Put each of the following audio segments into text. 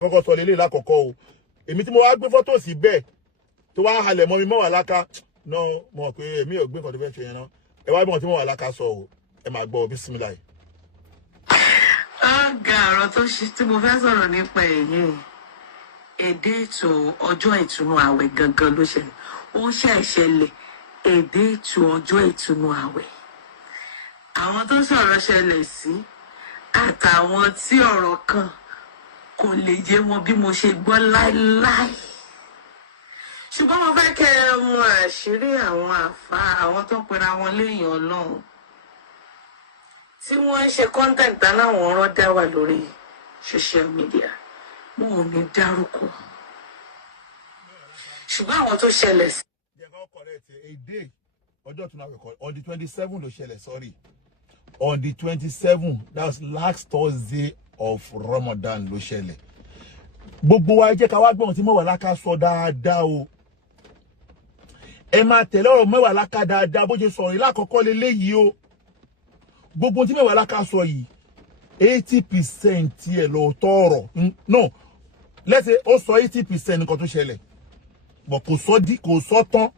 kọ́kọ́ sọ lélẹ̀ lákọ̀ọ́kọ́ o èmi tí mo wá gbé fọ́tò sí bẹ́ẹ̀ tó wá halẹ̀ mọ́ mi Mewolaka náà mọ̀ pé èmi ò gbé nǹkan tó fẹ́ ṣe yẹn náà ẹ wá bí wọn tí Mewolaka sọ o ẹ máa gbọ́ bismillah. Ọ̀gá ọ̀rọ̀ tó ṣe tí mo fẹ́ sọ̀rọ̀ nípa èyí èdè ètò ọjọ́ ìtúnu àwẹ̀ gangan ló ṣẹlẹ̀ ó ṣẹ̀ṣẹlẹ̀ èdè ètò ọjọ́ ìtúnu àwẹ̀ àwọn tó sọ̀rọ̀ ṣẹlẹ̀ sí àtàwọn tí ọ̀rọ̀ kan kò lè yé wọn bí mo ṣe gbọ́ láíláí ṣùgbọ́n mo fẹ́ kẹ́ ẹ mọ àṣírí àwọn àfà àwọn tó pera wọn léèyàn Ọlọ́run tí wọ́n ń ṣe content táwọn ọ̀rọ̀ dá wà lórí social media wọn ò ní dárúkọ ṣùgbọ́n àwọn tó ṣẹlẹ̀ sí. èdè ọjọ́ tún náà kọ̀ on the 27 ló ṣẹlẹ̀ sorry on the 27 that's last Thursday of Ramadan ló ṣẹlẹ̀ gbogbo wa jẹ́ ká wá gbọ́n tí Mewolaka sọ dáadáa o ẹ máa tẹ̀lé ọ̀rọ̀ Mewolaka dáadáa bó ṣe sọ̀rọ̀ lákọ̀ọ́kọ́ leléyìí o gbogbo tí Mewolaka sọ yìí 80% ẹ̀ ló tọrọ no let's say ó sọ 80% nǹkan tó ṣẹlẹ̀ but kò sọ tán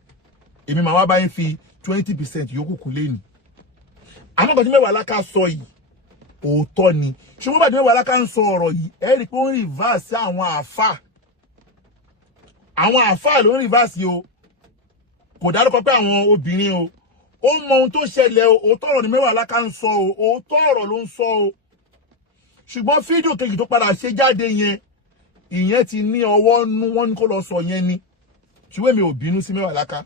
èmi máa wá bá yín fi 20% yòókù kù lẹ́nu àmọ́ nǹkan tí Mewolaka sọ yìí òótọ́ ni ṣùgbọ́n bá tí Mewolaka ń sọ ọ̀rọ̀ yìí ẹ rí pé ó ń reverse àwọn àfà ló ń reverse o kò dárúkọ pé àwọn obìnrin o ó mọ ohun tó ṣẹlẹ̀ o òótọ́ ọ̀rọ̀ ni Mewolaka ń sọ o òótọ́ ọ̀rọ̀ ló ń sọ o ṣùgbọ́n fídíò kejì tó padà ṣe jáde yẹn ìyẹn ti ní ọwọ́ nú wọ́n ní kó lọ sọ yẹn ni ṣùgbọ́n mi ò bínú sí Mewolaka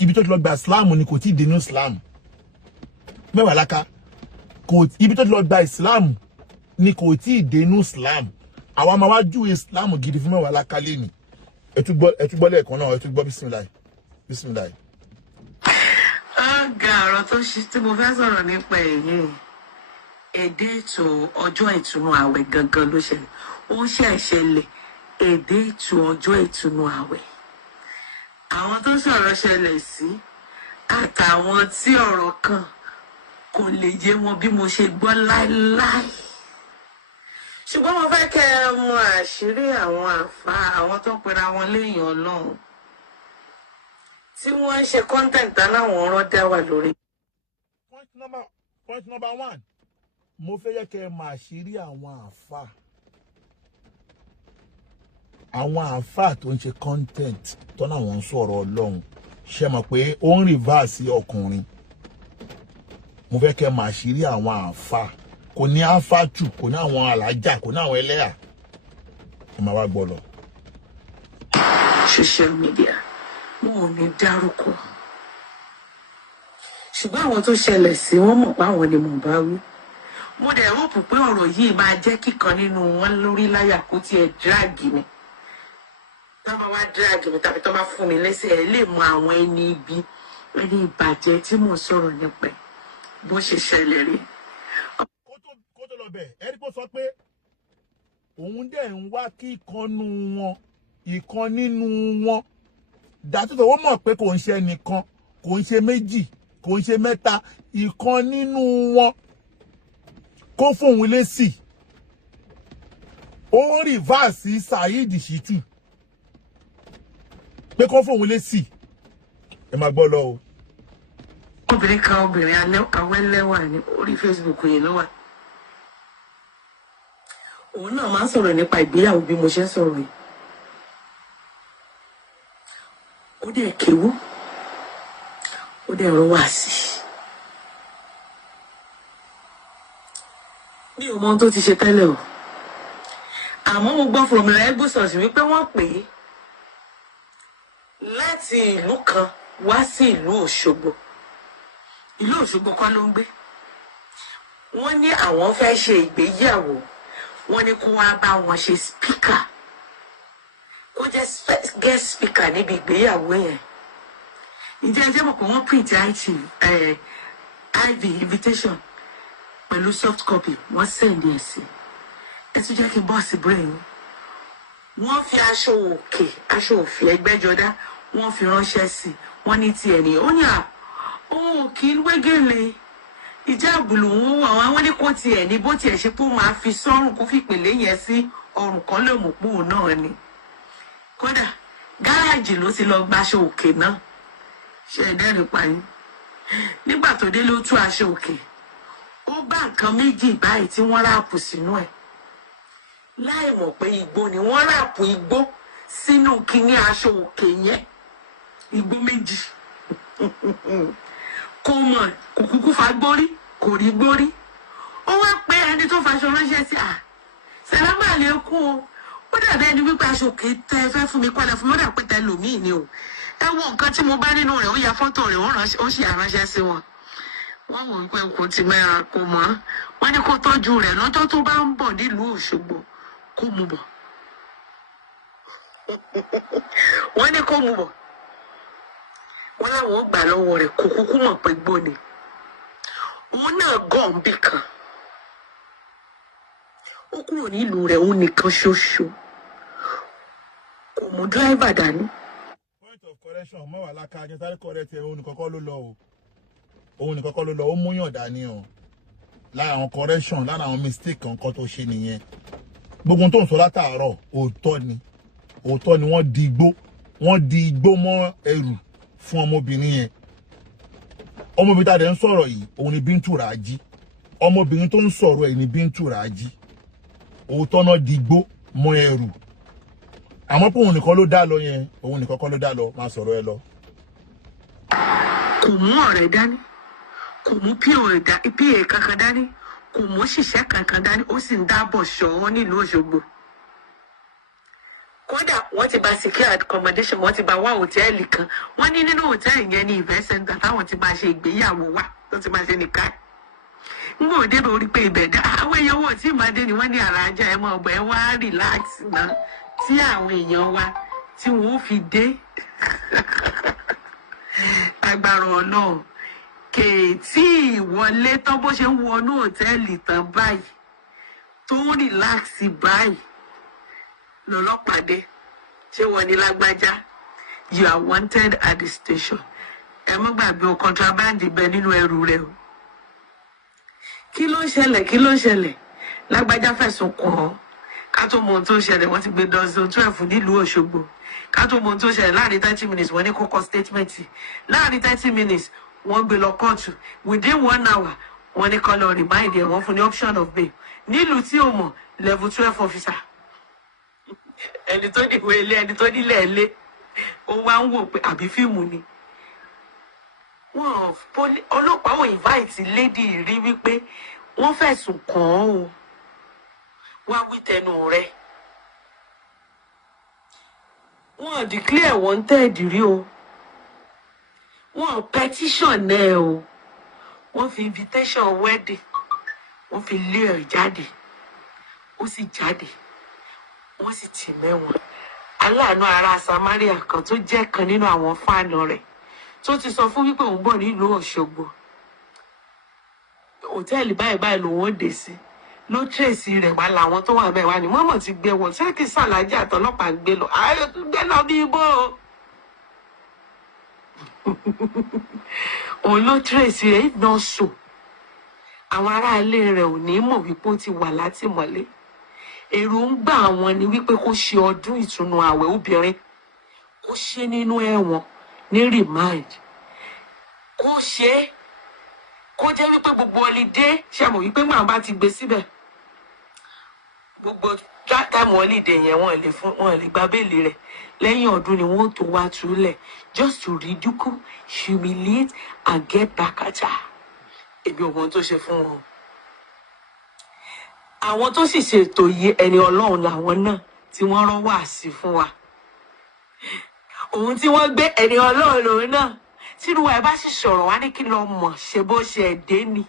ibi tó ti lọ gba Islam ni kò tí ì dénú Islam Mewolaka ibi tó ti lọ gba Islam ni kò tí ì dénú Islam àwa máa wá ju Islam gidi fún Mewolaka lẹ́ni ẹ tún gbọ́ lẹ́ẹ̀kan náà ẹ tún gbọ́ bismillah. Ọ̀gá ọ̀rọ̀ tó ṣe tí mo fẹ́ sọ̀rọ̀ nípa èyí èdè ètò ọjọ́ ìtúnu àwẹ̀ gangan ló ṣẹlẹ̀ ó ṣẹ̀ṣẹlẹ̀ èdè ètò ọjọ́ ìtúnu àwẹ̀ àwọn tó sọ̀rọ̀ ṣẹlẹ̀ sí àtàwọn tí ọ̀rọ̀ kan kò lè yé wọn bí mo ṣe gbọ́ láíláí ṣùgbọ́n mo fẹ́ kẹ́ ẹ mọ àṣírí àwọn àfà àwọn tó pera wọn léèyàn Ọlọ́run tí wọ́n ń ṣe content táwọn ọ̀rọ̀ dá wà lórí. point number 1 mo fẹ́ yẹ kẹ́ ẹ mọ àṣírí àwọn àfà tó ń ṣe content tó náà wọ́n ń sọ̀rọ̀ Ọlọ́run ṣe mọ̀ pé ó ń reverse ọkùnrin mo fẹ́ kẹ́ ẹ mọ àṣírí àwọn àfà kò ní àfàjù kò ní àwọn alájà kò ní àwọn ẹlẹ́yà ẹ máa wá gbọ́ lọ. social media wọn ò ní dárúkọ ṣùgbọ́n àwọn tó ṣẹlẹ̀ sí wọn mọ̀ pé àwọn ni mò ń bá wí mo dẹ̀ rọ́pù pé ọ̀rọ̀ yìí máa jẹ́ kíkan nínú wọn lórí láyà kó tiẹ̀ dráàgì mi tó bá wá dráàgì mi tàbí tó bá fún mi lẹ́sẹ̀ ẹ lè mọ àwọn ẹni ibi ẹni ìbàjẹ́ tí mò ń sọ̀rọ̀ nípa bó ṣe ṣẹlẹ̀ rí. kó tó lọ bẹ̀ ẹ rí kó sọ pé òun dẹ̀ ń wá kí ìkan nínú wọn dàtúntò wọ́n mọ̀ pé kò ń ṣe ẹnìkan kò ń ṣe méjì kò ń ṣe mẹ́ta ìkan nínú wọn kó fóun lésì ó ń rìvásì Saheed Shittu pé kó fóun lésì ẹ máa gbọ́ lọ o. obìnrin kan awẹ́lẹ́wà ní orí Facebook yìí ló wà òun náà máa ń sọ̀rọ̀ nípa ìgbéyàwó bí mo ṣe ń sọ̀rọ̀ yìí ó dẹ̀ kéwú ó dẹ̀ rọ wá sí mi ò mọ ohun tó ti ṣe tẹ́lẹ̀ o àmọ́ mo gbọ́ from reliable source wípé wọ́n pè é láti ìlú kan wá sí ìlú Òṣogbo kọ́ ló ń gbé wọ́n ní àwọn fẹ́ ṣe ìgbéyàwó wọ́n ní kó wá bá wọn ṣe speaker ó jẹ́ guest speaker níbi ìgbéyàwó yẹn ǹjẹ́ ẹ jẹ́ mọ̀ pé wọ́n print IV invitation pẹ̀lú soft copy wọ́n send ẹ̀ sí ẹ tún jẹ́ kí n bọ́ sí brain wọ́n fi aṣọ òfì ẹgbẹ́jọdá wọ́n fi ránṣẹ́ sí wọ́n ní ti ẹ̀nìyàn ó ní òun kì í wégele ìjáàbù lòun wọ̀ àwọn ní kò tiẹ̀ ní bó tiẹ̀ ṣe pé ó máa fi sọ́rùn kó fi pèlè yẹn sí ọrùn kan lè mú pò náà ni kódà gáràjì ló ti lọ gbaṣọ òkè náà ṣe ẹ̀dẹ́rìn payín nígbà tó dé ló tú aṣọ òkè ó bá nǹkan méjì báyìí tí wọ́n ráàpù sínú ẹ̀ láì mọ̀ pé igbó ni wọ́n ráàpù igbó sínú kinní aṣọ òkè yẹn igbó méjì kò mọ̀ kò kúkú fa gbórí kò rí gbórí ó wá pé ẹni tó faṣọ ránṣẹ́ sí sàlámà àlékún o ó dàbí ẹni wípé aṣọ òkè tẹ fẹ́ fún mi kọ́lẹ̀ fún mi ó dà pé tẹ lòmíì ni o ẹ wo nǹkan tí mo bá nínú rẹ̀ ó ya fọ́tò rẹ̀ ó sì aránṣẹ́ sí wọn wọ́n wò wípé kò ti mẹ́ra kò mọ́ wọ́n ní kó tọ́jú rẹ̀ lọ́jọ́ tó bá ń bọ̀ nílùú Òṣogbo kó mú bọ̀ wọ́n ní kó mú bọ̀ wọ́n láwọn ó gbà lọ́wọ́ rẹ̀ kò kúkú mọ̀ pé gbó ni òun náà gàn bí kan ó kúrò nílùú rẹ̀ òun nìkan ṣoṣo kò mú dírẹ́fà dání. Point of correction Mewolaka ajẹ́sáré correct ẹ̀ òun nìkan kọ́ ló lọ o òun nìkan kọ́ ló lọ ó múyàn dání o lára àwọn correction lára àwọn mistake kankan tó ṣe nìyẹn gbogbo tó ń sọ látàárọ̀ òótọ́ ni wọ́n di igbó mọ́ ẹrù fún ọmọbìnrin yẹn ọmọbìnrin tá a dẹ̀ ń sọ̀rọ̀ yìí òun ni Bíntù Rájí ọmọbìnrin tó ń sọ̀rọ̀ ẹ̀ ni Bíntù Rájí òótọ́ náà di igbó mọ́ ẹrù àmọ́ pé òun nìkan ló dá lọ yẹn òun nìkan kọ́ ló dá lọ máa sọ̀rọ̀ ẹ lọ. kò mú ọ̀rẹ́ dání kò mú pa kankan dání kò mú òṣìṣẹ́ kankan dání ó sì ń dáàbò ṣọ́ wọn nílùú Òṣogbo kódà wọ́n ti bá secure accommodation wọ́n ti bá wá hòtẹ́ẹ̀lì kan wọ́n ní nínú hòtẹ́ẹ̀lì yẹn ní event center táwọn ti bá ṣe ìgbéyàwó wá tó ti bá ṣe nìkan ń gbọ́ débẹ̀ orí pé ibẹ̀ dá àwọn èèyàn wọ̀ tí ìmọ̀dé ni wọ́n ní àràjà ẹ̀ mọ̀ ọ̀bọ̀ ẹ̀ wá relax náà tí àwọn èèyàn wa tí wọ́n fi dé agbára Ọlọ́run kèétí ìwọlé tán bó ṣe ń wọnú hòtẹ́ẹ̀lì tán báyìí tó ń relax báyìí lọ́lọ́pàá dé ṣé wọ́n ní lágbájá you are wanted at the station ẹ mọ́ gbàgbé o contraband bẹ nínú ẹrù rẹ o kí ló ń ṣẹlẹ̀ lágbájá fẹ̀sùn kàn án ká tó mọ ohun tó ń ṣẹlẹ̀ wọ́n ti gbé dọ́sọ̀ 12 nílùú Òṣogbo ká tó mọ ohun tó ń ṣẹlẹ̀ láàrin 30 minutes wọ́n ní kókó statement láàrin 30 minutes wọ́n gbé lọ kóòtù within 1 hour wọ́n ní kó lọ remind ẹ̀ wọ́n fún ní option of bail nílùú tí ò mọ̀ level 12 officer ẹni tó níwèé ilé ẹni tó nílẹ̀ ilé ó wá ń wò pé àbí fíìmù ni ọlọ́pàá ò invite lady rí wípé wọ́n fẹ̀sùn kàn án o wá wí tẹnu rẹ̀ wọ́n declare wanted rí o wọ́n petition náà o wọ́n fi invitation wedding wọ́n fi lé ẹ̀ jáde ó sì jáde wọ́n sì tì mẹ́wọ̀n aláàánú ará Samaria kan tó jẹ́ kan nínú àwọn fáànù rẹ̀ tó ti sọ fún wípé òun bọ̀ nílùú Òṣogbo hòtẹ́ẹ̀lì báyìí lòun ó dé sí ló tírèsì rẹ̀ wá làwọn tó wà bẹ́ẹ̀ wá ní mọ́mọ́ ti gbé wọn ṣé kí sàlájì àtọlọ́pàá gbé lọ ayé tó gbé lọ bí ibo òun ló tírèsì rẹ̀ náà sùn àwọn aráalé rẹ̀ ò ní mọ̀ wípé ó ti wà látìmọ́lé èròǹgbà àwọn ni wípé kó ṣe ọdún ìtúnu àwẹ̀ obìnrin kó ṣe nínú ẹ̀wọ̀n ní remind kó ṣe kó jẹ́ wípé gbogbo holiday ṣe mọ̀ wípé màá bá ti gbé síbẹ̀ gbogbo time holiday yẹn wọ́n lè gba béèlì rẹ̀ lẹ́yìn ọdún ni wọ́n tó wá túlẹ̀ just to ridicule humiliate and get back at her ebi ọmọ tó ṣe fún wọn. àwọn tó sì ṣètò yìí ẹni Ọlọ́run làwọn náà tí wọ́n rán wáàsí fún wa òun tí wọ́n gbé ẹni Ọlọ́run lòun náà tínú wa ẹ bá sì sọ̀rọ̀ wá ní kí lọ mọ̀ ṣe bó ṣe ẹ̀dẹ́ ni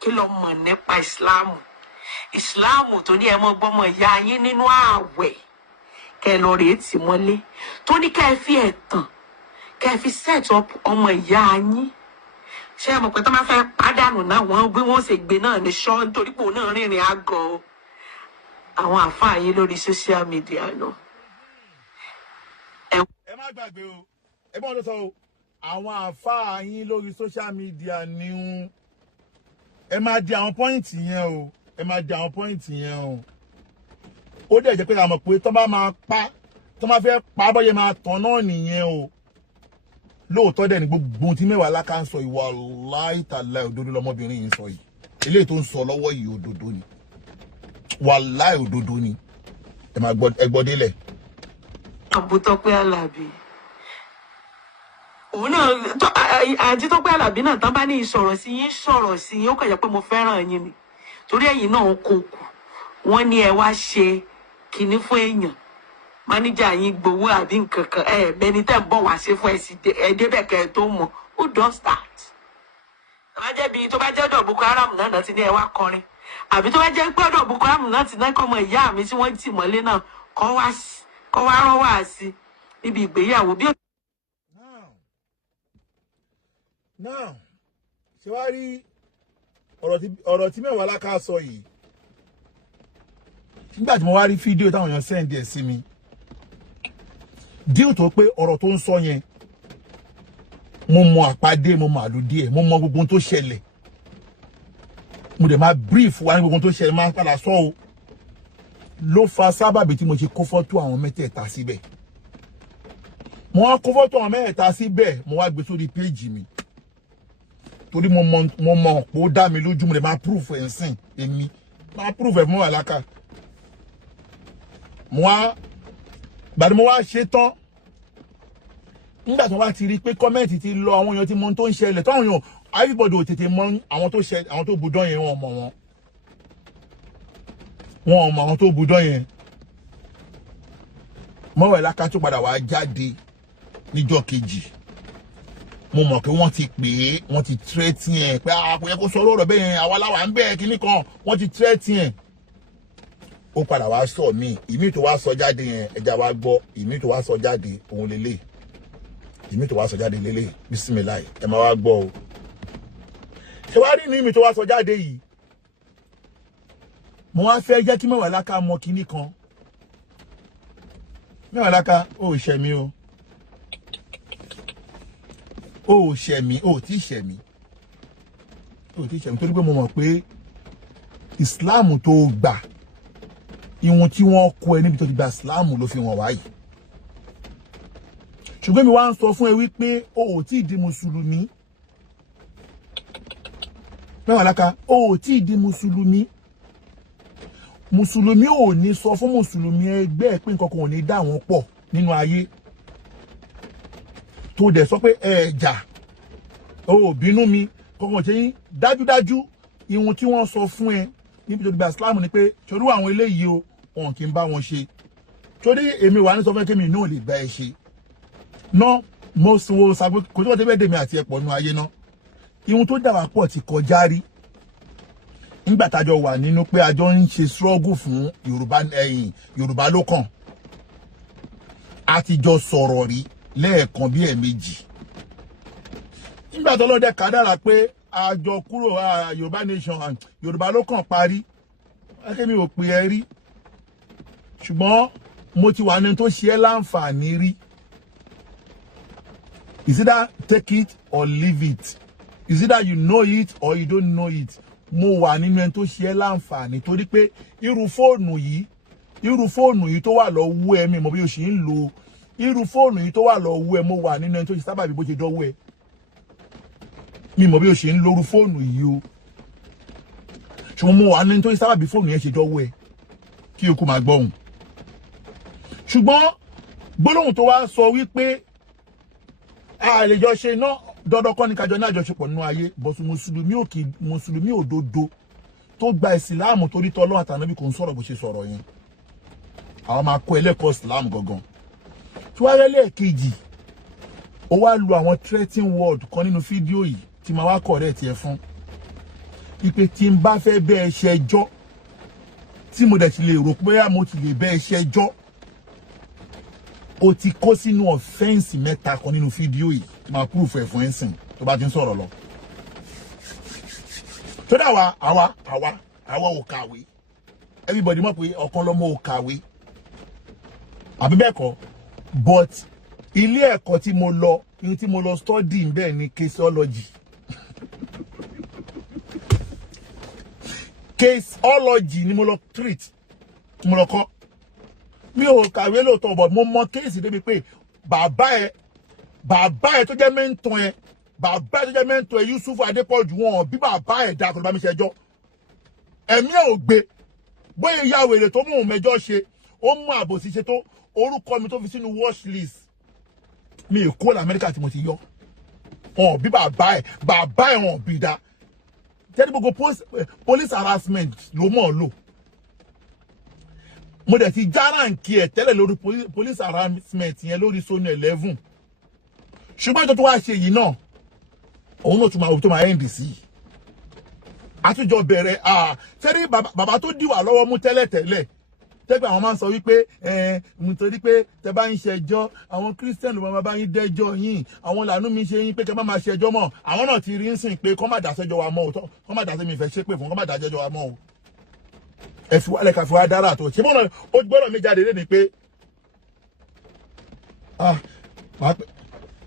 kí lọ mọ̀ nípa ìsìláàmù tó ní ẹ mọ́ gbọ́mọ ìyá yín nínú ààwẹ̀ kẹ lọ rèé tì mọ́lé tó ní kẹ fi ẹ̀tàn kẹ fi set up ọmọ ìyá yín ṣé ẹ mọ̀ pé tó máa fẹ́ pàdánù náà wọ́n bí wọ́n ṣe gbé náà ní ṣọ́ nítorí pé òun náà rìnrìn àgọ́ àwọn àfáà yín lórí social media náà. ẹ má gbàgbé o ẹ bọ́n ló sọ o àwọn àfáà yín lórí social media ni ẹ máa di àwọn point yẹn o, ẹ máa di àwọn point yẹn o. Ó dẹ̀ jẹ́ pé a mọ̀ pé tó bá máa pa, tó máa fẹ́ pa bọ́yẹ máa tàn náà nìyẹn o. Lóòótọ́ dẹ̀ ni gbogbo tí Mewolaka ń sọ yìí wàláhì tàláhì òdodo lọmọbìnrin yìí ń sọ yìí. Eléyìí tó ń sọ lọ́wọ́ yìí òdodo ni. Wàláhì òdodo ni. Ẹ máa gbọ́ délẹ̀. Àbútọ́pẹ́ Àlàbí. Òun náà àti Tọ́pẹ́ Àlàbí náà tán bá ní ìsọ̀rọ̀ sí yín, ó kàn jẹ́ pé mo fẹ́ràn yín ni. Torí ẹ̀yin náà kò kù. Wọ́n ní ẹ wá ṣe kinní fún èèyàn. Máníjà yín gbowó àbí nǹkan kan bẹni tẹ́ ń bọ̀ wá ṣe fún ẹ débẹ̀ kẹ́ ẹ tó mọ̀. Who does that? Tó bá jẹ́ ọ̀dọ̀ Boko Haram náà ti ní ẹ wá kọrin. Àbí tó bá jẹ́ pé ọ̀dọ̀ Boko Haram náà ti náà kọ́ ọmọ ìyá mi tí wọ́n tì mọ́lé náà kọ́ wá rán wá sí níbi ìgbéyàwó bí. Now, ṣé wá rí ọ̀rọ̀ tí Mewolaka sọ yìí? Nígbà tí mo wá rí fídíò táwọn èèyàn send ẹ̀ sí mi, díò tó pé ọ̀rọ̀ tó ń sọ yẹn, mo mọ àpàdé, mo mọ àlùdí ẹ̀, mo mọ gbogbo ohun tó ṣẹlẹ̀. Mo dẹ̀ máa brief wá ní gbogbo ohun tó ṣẹlẹ̀, máa padà sọ o. Ló fa sábàbí tí mo ṣe kó fọ́tò àwọn mẹ́tẹ̀ẹ̀ta síbẹ̀. Mo wá kó fọ́tò àwọn mẹ́tẹ̀ẹ̀ta síbẹ̀, mo wá gbé sórí péjì mi. Torí mo mọ̀ pé ó dá mi lójú, mo dẹ̀ máa proof ẹ̀ sìn èmi. Máa proof ẹ̀ fún Mewolaka. Gbàdí mo wá ṣe tán. Nígbà tí wọ́n bá ti rí pé kọ́mẹ́ǹtì ti lọ, àwọn èèyàn ti mọ ohun tó ń ṣẹlẹ̀. Táwọn èèyàn everybody ò tètè mọ àwọn tó budán yẹn, wọn mọ̀ wọn. Wọn mọ àwọn tó budán yẹn. Mewolaka tó padà wá jáde níjọ́ kejì. Mo mọ̀ pé wọ́n ti pè é, wọ́n ti threaten ẹ̀ pé kò yẹ kó sọ ọ̀rọ̀ bẹ́ẹ̀ yẹn, àwa láwa ń bẹ́ẹ̀ kíní kan, wọ́n ti threaten ẹ̀. Ó padà wá sọ mí, ìmí tó wá sọ jáde yẹn, ẹja wá gbọ́, ìmí tó wá sọ jáde òun lélẹ̀. Ìmí tó wá sọ jáde lélẹ̀, bísímìláì, ẹ máa wá gbọ́ o. Ṣé wá rí ní ìmí tó wá sọ jáde yìí? Mo wá fẹ́ jẹ́ kí Mewolaka mọ kíní kan. Mewolaka, ó ṣẹ̀ mí o. Ó ṣẹ̀ mí, ó ti ṣẹ̀ mí. Ó ti ṣẹ̀ mí torí pé mo mọ̀ pé Islam tó gbà, ìwọ̀n tí wọ́n kó ẹ níbi tó ti gba Islam ló fi wọ́n wáyìí. Ṣùgbọ́n mi wá ń sọ fún ẹ wípé ó tí di Mùsùlùmí. Mewolaka, ó tí di Mùsùlùmí. Mùsùlùmí ò ní sọ fún Mùsùlùmí ẹgbẹ́ ẹ̀ pé nǹkan kan ò ní dá wọn pọ̀ nínú ayé. Tó dẹ̀ sọ pé ẹ̀jà ó bínú mi kankan ṣe yín, dájúdájú ìwọ̀n tí wọ́n sọ fún ẹ níbi tó ti gba Islam ni pé ṣòro àwọn eléyìí o, wọn kì í bá wọn ṣe. Torí èmi wà ní sọ fẹ́ kí mi náà lè bá ẹ ṣe. Ná mo wo sàgbé kò tó wọ́n ti bẹ́ẹ̀ dèmi àti ẹ̀pọ̀ nínú ayé náà. Ìwọ̀n tó dà wá pọ̀ ti kọjá rí. Nígbà tájọ wà nínú pé àjọ ń ṣe struggle fún Yorùbá ló kàn. A ti jọ sọ̀rọ̀ rí lẹ́ẹ̀kan bí ẹ̀ẹ̀mejì. Nígbà tó lọ́dẹ kádàrá pé àjọ kúrò Yorùbá nation, Yorùbá ló kàn parí. Akẹ́mi ò pè ẹ rí. Ṣùgbọ́n mo ti wà ní tó ṣe é láǹfààní rí. Is either take it or leave it. Is either you know it or you don't know it. Mo wà nínú ẹni tó ṣe é láǹfààní torí pé irú fóònù yìí tó wà lọ́wọ́ ẹ mi mọ̀ bí o ṣe ń lò. Irú fóònù yìí tó wà lọ́wọ́ ẹ mo wà nínú ẹni tó ṣe sábàbí bó ṣe dọ́wọ́ ẹ. Mi mọ̀ bí o ṣe ń lo irú fóònù yìí o. Ṣùgbọ́n mo wà nínú ẹni tó ṣe sábàbí fóònù yẹn ṣe dọ́wọ́ ẹ. Kí o kú máa gbọ́hùn. Ṣùgbọ́n gbólóhùn tó wá sọ wípé a lè jọ ṣe iná dandan kọ́ ni kájọ ní àjọṣepọ̀ nínú ayé, bọ̀sù mùsùlùmí òdodo tó gba ìsìláàmù torí tọ́lọ́ àtànábì kò ń sọ̀rọ̀ bó ṣe sọ̀rọ̀ yẹn. Àwọn máa kọ́ ẹlẹ́kọ̀ọ́ ìsìláàmù gangan. Tí wàá rẹ́lẹ̀ kejì, ó wá lu àwọn threatening word kan nínú fídíò yìí tí màá wá correct ẹ fún. Ipe tí n bá fẹ́ bẹ́ ẹ ṣẹjọ́, tí mo dẹ̀ ti lè rò pé mo ti lè bẹ́ ẹ ṣẹjọ́, o ti kó sínú offense mẹ́ta kan nínú fídíò yìí. Máa proof ẹ̀ fún ẹ̀sìn tó bá ti ń sọ̀rọ̀ lọ. Tó dà àwa ò kàwé. Everybody mọ̀ pé Okanlomo ò kàwé. Àbí bẹ́ẹ̀ kọ́? But ilé ẹ̀kọ́ tí mo lọ study ń bẹ́ẹ̀ ni caseology. caseology ni mo lọ treat mo lọ kọ́ mi ò kàwé lóòótọ́ but mo mọ case débi pé bàbá ẹ tó jẹ́ mentor ẹ bàbá ẹ tó jẹ́ mentor ẹ Yusuf Adépọ̀jù wọn bí bàbá ẹ dá kó ló bá mi ṣẹjọ́ ẹ̀mí ẹ̀ ò gbé bóyá ìyá wèrè tó mú òun mẹ́jọ ṣe ó mú àbòsí ṣe tó orúkọ mi tó fi sínú watch list mi ò kó l'Amẹ́ríkà tí mo ti yọ wọn bí bàbá ẹ wọn bí dá tẹ́lẹ̀ gbogbo police harassment ló mọ̀ lò mo dẹ̀ ti járáǹkì ẹ̀ tẹ́lẹ̀ lórí police harassment yẹn lórí Sony 11 ṣùgbọ́n ìjọ tó wá ṣe yìí náà òun náà tún máa tó máa end sí àtújọ bẹ̀rẹ̀ tẹ́lẹ̀ bàbá tó dìwà lọ́wọ́ mú tẹ́lẹ̀ tẹ́gbẹ́ àwọn máa ń sọ wípé nítorí pé tẹ́ bá ń ṣẹjọ́ àwọn Christian ló máa bá yín dẹ́jọ́ yín àwọn làánú mi ṣe yín pé kẹ́ má máa ṣẹjọ́ mọ́ àwọn náà ti rí ń sìn pé kọ́ má dàṣẹ́jọ́ wa mọ́ o kọ́ má dàṣẹ́ mi fẹ́ ṣépè fún kọ́ má dàṣẹ́jọ́ wa mọ́ o ẹ fi wálẹ̀ ká fi wá dára tó ṣé bọ́ọ̀nà ó gbọ́dọ̀ mi jáde lé ni pé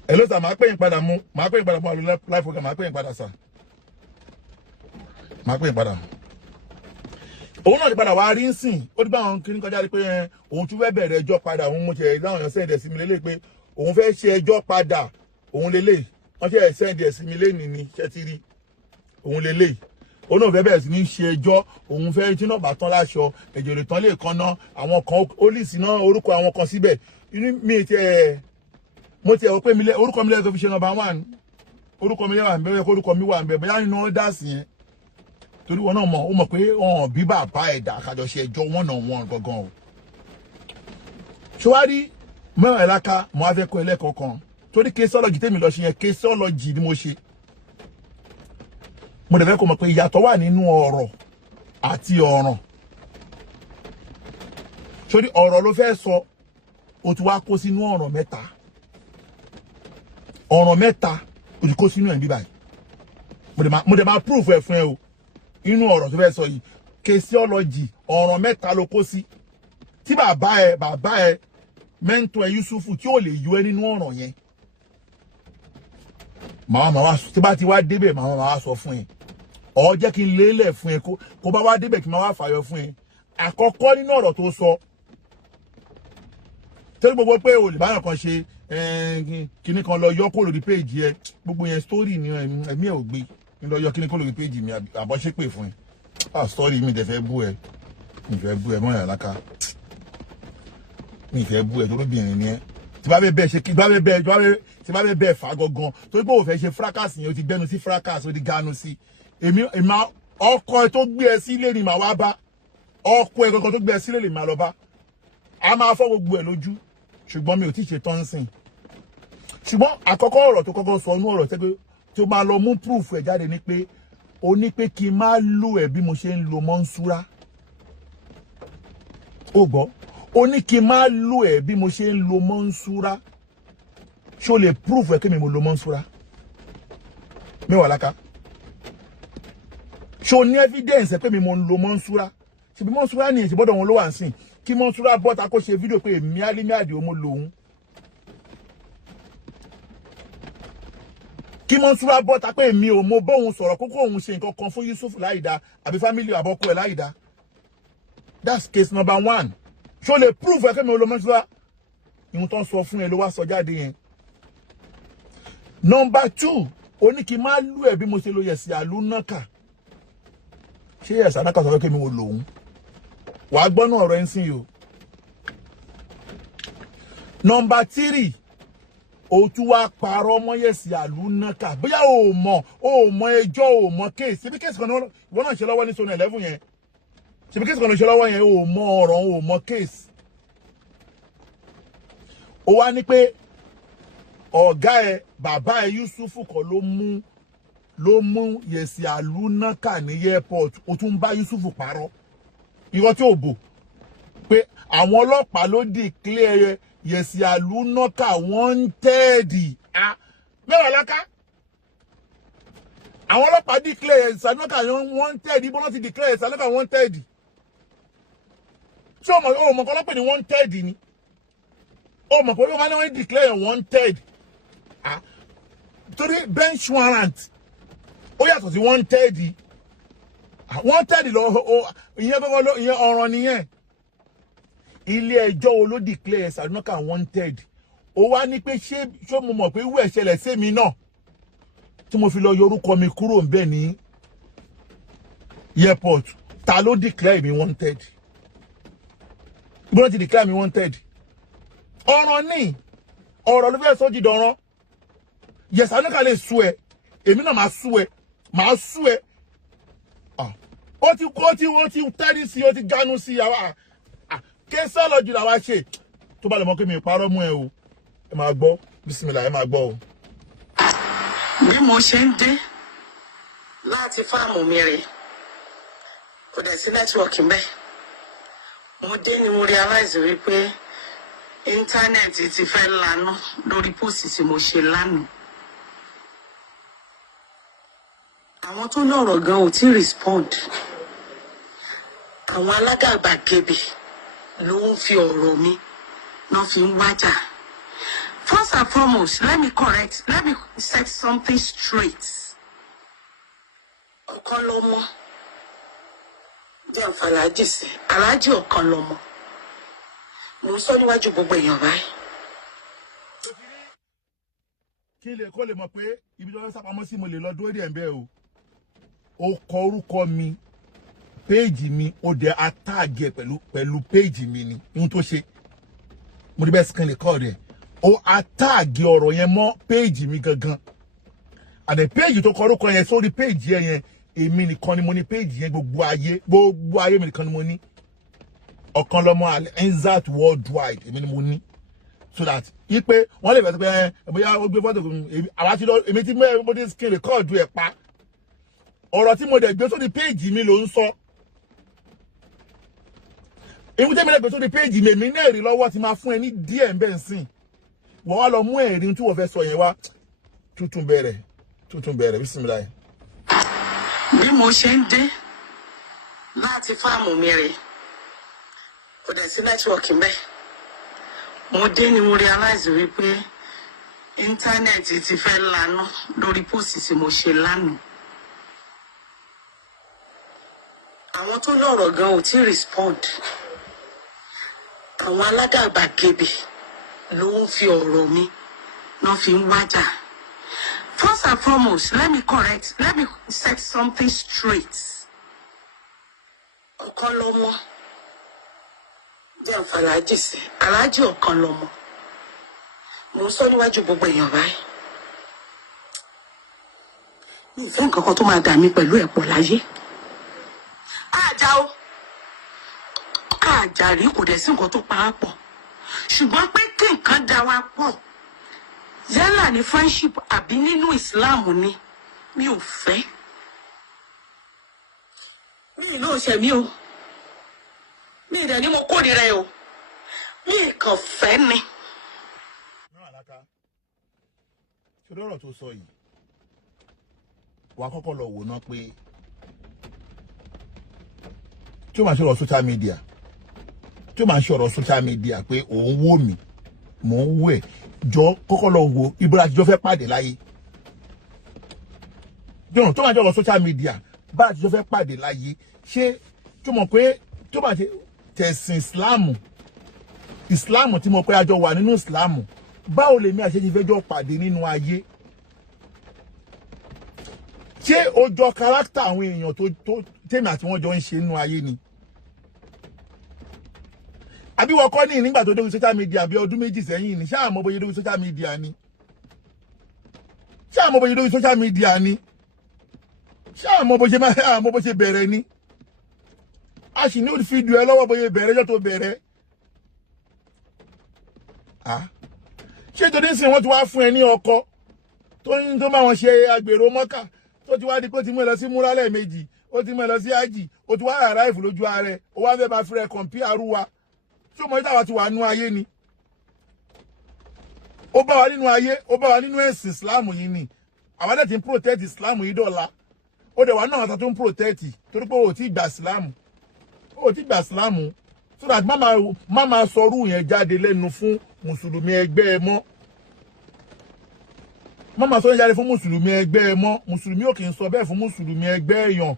ẹ ló sà máa pè yín padà mú àlọ́ live program máa pè yín padà sà máa pè yín padà òun náà ti padà wá rí ń sìn ó ti bá àwọn kiri kọjá rí pé òun tún fẹ́ bẹ̀rẹ̀ ẹjọ́ padà òun mo ṣe láwọn èèyàn sẹ́ǹdẹ̀ sí mi lélẹ̀ pé òun fẹ́ ṣe ẹjọ́ padà òun lélẹ̀ wọ́n ṣe sẹ́ǹdẹ̀ sí mi lẹ́nìí ni ṣẹ́ ti rí òun lélẹ̀ òun náà fẹ́ bẹ̀rẹ̀ sí ní ṣe ẹjọ́ òun fẹ́ tí náà bá tán láṣọ ẹ̀jẹ̀ lè tán lè kan ná àwọn kan ó lì sí ná orúkọ àwọn kan síbẹ̀ inú mi ti mo ti ẹ̀ pé orúkọ mi lẹ́yìn tó fi ṣe number 1 orúkọ mi wà ń bẹ orúkọ mi wà ń bẹ bóyá nínú ọ́dàsì yẹn torí wọn náà mọ̀ ó mọ̀ pé ọ̀hún bí bàbá ẹ̀dá àkàjọṣe ẹjọ́ wọn náà wọn gangan o ṣùwárí Mewolaka mo á fẹ́ kọ́ ẹlẹ́kọ̀ọ́ kan torí caseology tèmi lọ ṣe yẹn caseology ni mo ṣe mo dẹ̀ fẹ́ kó mọ̀ pé ìyàtọ̀ wà nínú ọ̀rọ̀ àti ọ̀ràn sórí ọ̀rọ̀ ló fẹ́ sọ o ti wá kó sínú ọ̀ràn mẹ́ta o ti kó sínú ẹ̀ bí báyìí mo dẹ̀ máa proof ẹ̀ fún ẹ o inú ọ̀rọ̀ tó fẹ́ sọ yìí caseology ọ̀ràn mẹ́ta ló kó sí tí bàbá ẹ mentor ẹ Yusufu tí ò lè yọ ẹ nínú ọ̀ràn yẹn màá wá tí bá ti wá débẹ̀ màá wá sọ fún ẹ ọ jẹ́ kí n lélẹ̀ fún ẹ kó bá wá débẹ̀ kí n máa wá fàyọ fún ẹ àkọ́kọ́ nínú ọ̀rọ̀ tó sọ tẹ́lẹ̀ gbogbo pé olùbáyọ̀ kan ṣe kíní kan lọ yọ kó lórí péèjì ẹ gbogbo yẹn story ni ẹ̀mí ẹ̀ ò gbé ní lọ yọ kíní kó lórí péèjì mi àbọ̀ ṣe pè fún ẹ story mi dẹ̀ fẹ́ bú ẹ mi fẹ́ bú ẹ Mewolaka mi fẹ́ bú ẹ tó lóbìnrin ni ẹ tí bá bẹ bẹ́ẹ̀ ṣe tí bá bẹ bẹ́ẹ̀ fà gangan torí pé òun fẹ́ ṣe fracas yẹn o ti gbẹnu sí fracas o ti ganu sí èmi ọkọ ẹ tó gbé ẹ sílé ni màá wá bá ọkọ ẹ gangan tó gbé ẹ sílé ni màá lọ bá a máa fọ́ gbogbo ẹ lójú ṣùgbọ́n mi ò tí ì ṣe tán sìn ṣùgbọ́n àkọ́kọ́ ọ̀rọ̀ tó kọ́kọ́ sọ inú ọ̀rọ̀ tẹ́gbẹ́ tó máa lọ mú proof ẹ̀ jáde ni pé o ní pé kí n má lò ẹ̀ bí mo ṣe ń lo mọ́ńsúrà ó gbọ́ o ní kí n má lò ẹ̀ bí mo ṣe ń lo mọ́ńsúrà ṣé o lè proof ẹ̀ kí mi mo lo mọ́ńsúrà Mewolaka ṣé o ní evidence ẹ̀ pé mi mo ń lo mọ́ńsúrà ṣebí mọ́ńsúrà ni ìṣèbọ́dọ̀ wọn ló wà ń sìn kí mọ́ńsúrà bọ́ta kó ṣe fídíò pé èmi Alimi mo lòun kí mọ́ńsúrà bọ́ta pé èmi ò mo bóun sọ̀rọ̀ kókó òun ṣe nǹkan kan fún Yusuf láìda àbí family àbọ̀kọ ẹ̀ láìda that's case number 1 ṣó lè prove ẹ̀ kẹ́mi olómọ́ńsúrà ìhun tó ń sọ fún ẹ ló wá sọ jáde yẹn number 2 ó ní kí n má lù ẹ̀ bí mo ṣe lo yẹ̀sì àlùnákà ṣé yẹ̀sì àlùnákà sọ pé kẹ́mi ò lòun wàá gbọ́nú ọ̀rọ̀ ẹ̀ ń sìn yìí o number 3 o tún wá parọ́ mọ́ yẹ̀sì àlùnákà bóyá o mọ̀ ẹjọ́ o mọ̀ case ṣebí case kan wọ́n náà ṣe lọ́wọ́ ní Sony 11 yẹn ṣebí case kan ló ṣe lọ́wọ́ yẹn o mọ̀ ọ̀rọ̀ o mọ̀ case o wá ní pé ọ̀gá ẹ bàbá ẹ Yusufu kan ló mú yẹ̀sì àlùnákà ní airport o tún bá Yusufu parọ́ irọ́ tí ò bò pé àwọn ọlọ́pàá ló declare yẹ̀sì àlùnákà wanted Mewolaka àwọn ọlọ́pàá declare yẹ̀sì àlùnákà wanted ibo náà ti declare yẹ̀sì àlùnákà wanted ṣé o mọ̀ kọ́ ọlọ́pàá ni wanted ni o mọ̀ pé wọ́n declare wanted torí bench warrant ó yàtọ̀ sí wanted wanted lọ ìyẹn gbogbo ló ìyẹn ọ̀ràn nìyẹn ilé ẹjọ́ wo ló declare Sanuka wanted ó wá ní pé ṣé mo mọ̀ pé irú ẹ̀ ṣẹlẹ̀ sí mi náà tí mo fi lọ yọ orúkọ mi kúrò ńbẹ̀ ní airport ta ló declare mi wanted ibo ló ti declare mi wanted ọ̀ràn ní ọ̀rọ̀ ló fẹ́ sọ di dọ̀ràn yes Sanuka lè sú ẹ èmi náà máa sú ẹ ó ti tẹ́rí sí ó ti gánú sí àwa ké sọ́lọ̀ jù làwa ṣe tó bá lè mọ́ kí mi parọ́ mú ẹ o ẹ máa gbọ́ bísímìlà ẹ máa gbọ́ o. bí mo ṣe ń dé láti fáàmù mi rè kò dẹ̀ sí nẹ́tíwọ̀kì mbẹ́ mo dé ni mo realize wípé íńtánẹ́ẹ̀tì ti fẹ́ lanà lórí pósì tí mo ṣe lánàá àwọn tó lọ́rọ̀ gan ò tí respond àwọn alágàbàgebè ló ń fi ọ̀rọ̀ mi náà fi ń wájà. First and foremost, let me set something straight. Okanlomo jẹ́ nfàlájì sí aláàjì Okanlomo mo sọ níwájú gbogbo èèyàn báyìí. kí lè kó lè mọ̀ pé ibi tó fẹ́ sápamọ́ sí mo lè lọ dúró díẹ̀ ń bẹ́ o ó kọ orúkọ mi péèjì mi ó dẹ̀ atáàgì ẹ̀ pẹ̀lú péèjì mi ni ohun tó ṣe mo ní bẹ́ẹ̀ sì kan lè kọ́ rẹ̀ ó atáàgì ọ̀rọ̀ yẹn mọ́ péèjì mi gangan àdẹ̀ péèjì tó kọ orúkọ yẹn sórí péèjì yẹn èmi nìkan ni mo ní péèjì yẹn gbogbo ayé mi nìkan ni mo ní Okanlomo Enzat worldwide èmi ni mo ní so that ipe wọ́n lè fẹ́ pé bóyá ó gbé fọ́tò àwa ti lọ èmi tí mo ti skin record ẹ̀ pa ọ̀rọ̀ tí mo dẹ̀ gbé sórí péèjì mi ló ń sọ èmi tí mo dẹ̀ gbé sórí péèjì mi èmi náà rí lọ́wọ́ ti máa fún ẹ ní díẹ̀ ń bẹ̀ ń sìn wọ́n wá lọ mú ẹ̀rí tí wọ́n fẹ́ sọ yẹn wá tuntun bẹ̀rẹ̀ bísímìlà. bí mo ṣe ń dé láti fáàmù mi rè kò dẹ̀ sí nẹ́tíwọ̀kì mbẹ́ mo dé ni mo realize wípé íńtánẹ́ẹ̀tì ti fẹ́ lanà lórí pósì tí mo ṣe lánàá àwọn tó lọ́rọ̀ gan ò tí respond àwọn alágàbàgebè ló ń fi ọ̀rọ̀ mi náà fi ń wájà. First and foremost, let me set something straight. Okanlomo jẹ́ nfàlájì sí aláàjì Okanlomo mo sọ níwájú gbogbo èèyàn báyìí mi ìfẹ́ nǹkan kan tó máa dà mí pẹ̀lú ẹ̀pọ̀ láyé àjà rí kò dẹ̀ sí nǹkan tó pa á pọ̀ ṣùgbọ́n pé kí nǹkan dá wa pọ̀ yálà ní friendship àbí nínú Islam ni mi ò fẹ́ mi ì lóò ṣe mí o mi ì dẹ̀ ní mo kórìíra ẹ o mi ì kàn fẹ́ ni. Mewolaka ṣé ọ̀rọ̀ tó sọ yìí wà á kọ́kọ́ lọ wò ná pé tí ó máa ṣe ọ̀rọ̀ social media pé òun wò mí mò ń wò ẹ̀ jọ kọ́kọ́ lọ wo ibo la jọ fẹ́ pàdé láyé jọ̀rọ̀ tó máa jọ ọ̀rọ̀ social media bá a jọ fẹ́ pàdé láyé ṣé tó mọ̀ pé tó bá ṣe tẹ̀sìn Islam tí mo pé a jọ wà nínú Islam báwo lèmi àṣejì fẹ́ jọ pàdé nínú ayé ṣé ó jọ kárátà àwọn èèyàn tó tèmi àti wọn jọ ń ṣe nínú ayé ni àbí wọ́n kọ́ ní nígbà tó dórí social media bí ọdún méjì sẹ́yìn ni ṣáà mọ̀ bóyá dórí social media ni ṣáà mọ̀ bó ṣe bẹ̀rẹ̀ ni a sì ní fídíò ẹ lọ́wọ́ bóyá bẹ̀rẹ̀ ẹjọ́ tó bẹ̀rẹ̀ ṣé tó ní sìn wọ́n ti wá fún ẹ ní ọkọ tó bá wọn ṣe agbèrò mọ́kà tó ti wá di pé ó ti mú ẹ lọ sí múra lẹ́ẹ̀mejì ó ti mú ẹ lọ sí ájì ó ti wá àráìfù lójú ààrẹ ó wá fẹ́ bá fi rẹ̀ kọ̀ǹpí àrùwà tí ó mọ̀ ìtàwà ti wà nínú ayé ni ó bá wa nínú ayé ó bá wa nínú ẹ̀sìn Islam yìí ni àwọn adẹ́ ti ń protect Islam yìí dọ̀la ó dẹ̀ wà náà tó ń protect torí pé ó ti gbà Islam so that má máa sọrú yẹn jáde lẹ́nu fún mùsùlùmí ẹgbẹ́ ẹ mọ́ má máa sọ yẹn jáde fún mùsùlùmí ẹgbẹ́ ẹ mọ́ mùsùlùmí ò kì í sọ bẹ́ẹ̀ fún mùsùlùmí ẹgbẹ́ èèyàn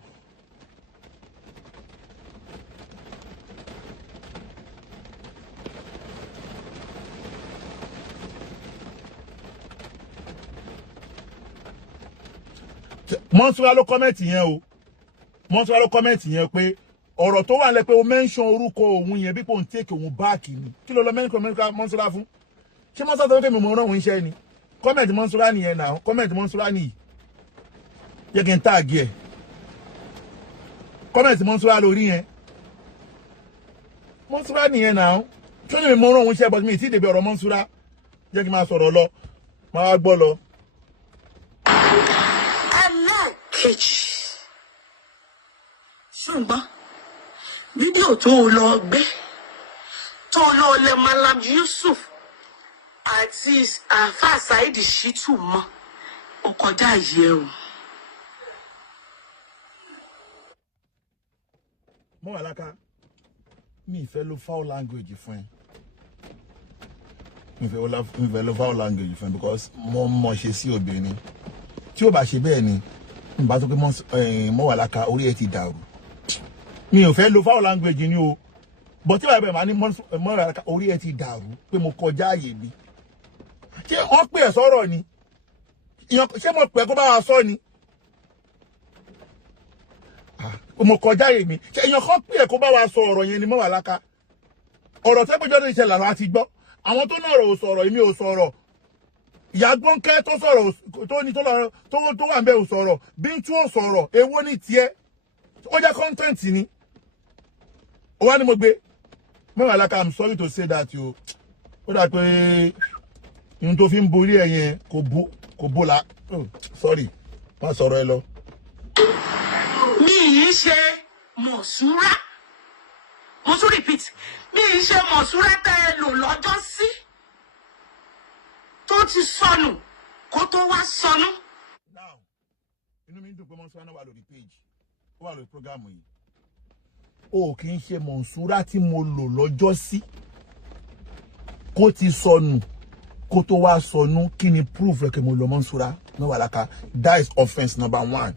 Monsura ló comment yẹn o. Monsura ló comment yẹn pé ọ̀rọ̀ tó wà lẹ́ pé o mention orúkọ òun yẹn bí pé òun take òun back ni. Kí ló lọ mention Monsura fún? Ṣé Monsura tó fẹ́ mi mọ̀ rán òun iṣẹ́ ni? Comment Monsura nìyẹn náà. Comment Monsura nìyí. Yẹ kí n tag ẹ. Comment Monsura lórí yẹn. Monsura nìyẹn náà. Ṣé mi mọ̀ rán òun iṣẹ́ but mi ti débi ọ̀rọ̀ Monsura. Jẹ́ kí n máa sọ̀rọ̀ lọ. Máa wá gbọ́ lọ. Kejì. Ṣùgbọ́n fídíò tó lọ gbé tó lọ lẹ Malam Yusuf àti Alfa Saheed Shittu mọ́ ó kọjá yẹ o. Mewolaka, mi fẹ́ lo foul language fún ẹ. Mi fẹ́ lo foul language fún ẹ because mo mọ̀ ṣe sí obìnrin. Tí ó bá ṣe bẹ́ẹ̀ ni bá tó pé Mewolaka orí ẹ ti dàrú. Mi ò fẹ́ lo foul language ni o. But tí bá bẹ́ẹ̀ máa ní Mewolaka orí ẹ ti dàrú pé mo kọjá àyè mi. Ṣé wọ́n pè ẹ́ sọ̀rọ̀ ni? Ṣé mo pè kó bá wa sọ ni? Mo kọjá àyè mi. Ṣé èèyàn kan pè ẹ́ kó bá wa sọ ọ̀rọ̀ yẹn ni Mewolaka? Ọ̀rọ̀ tẹ́gbẹ́jọ́ tó ìṣẹ̀lẹ̀ láti gbọ́. Àwọn tó náà ò sọ̀rọ̀ èmi ò sọ̀rọ̀. Ìyá Gbọ́nkẹ́ tó sọ̀rọ̀ tó ní tó wà ńbẹ̀ ò sọ̀rọ̀. Bíntú ò sọ̀rọ̀. Èwo ni tiẹ̀? Ó jẹ́ content ni. Ó wá ní mo gbé. Mewolaka, I'm sorry to say that o. Ó dà pé ohun tó fi ń borí ẹ yẹn kò bó la. Sorry. Má sọ̀rọ̀ ẹ lọ. Mi yìí ṣe Monsura. Mo tún repeat. Mi yìí ṣe Monsura tẹ́ ẹ lò lọ́jọ́ sí. Tó ti sọnù kó tó wá sọnù. Now, inú mi dùn pé Monsura náà wà lórí page. Ó wà lórí program yìí. O kì í ṣe Monsura tí mo lò lọ́jọ́ sí. Kó ti sọnù kó tó wá sọnù kí ni proof rẹ̀ pé mo lò Monsura Mewolaka. That is offense number 1.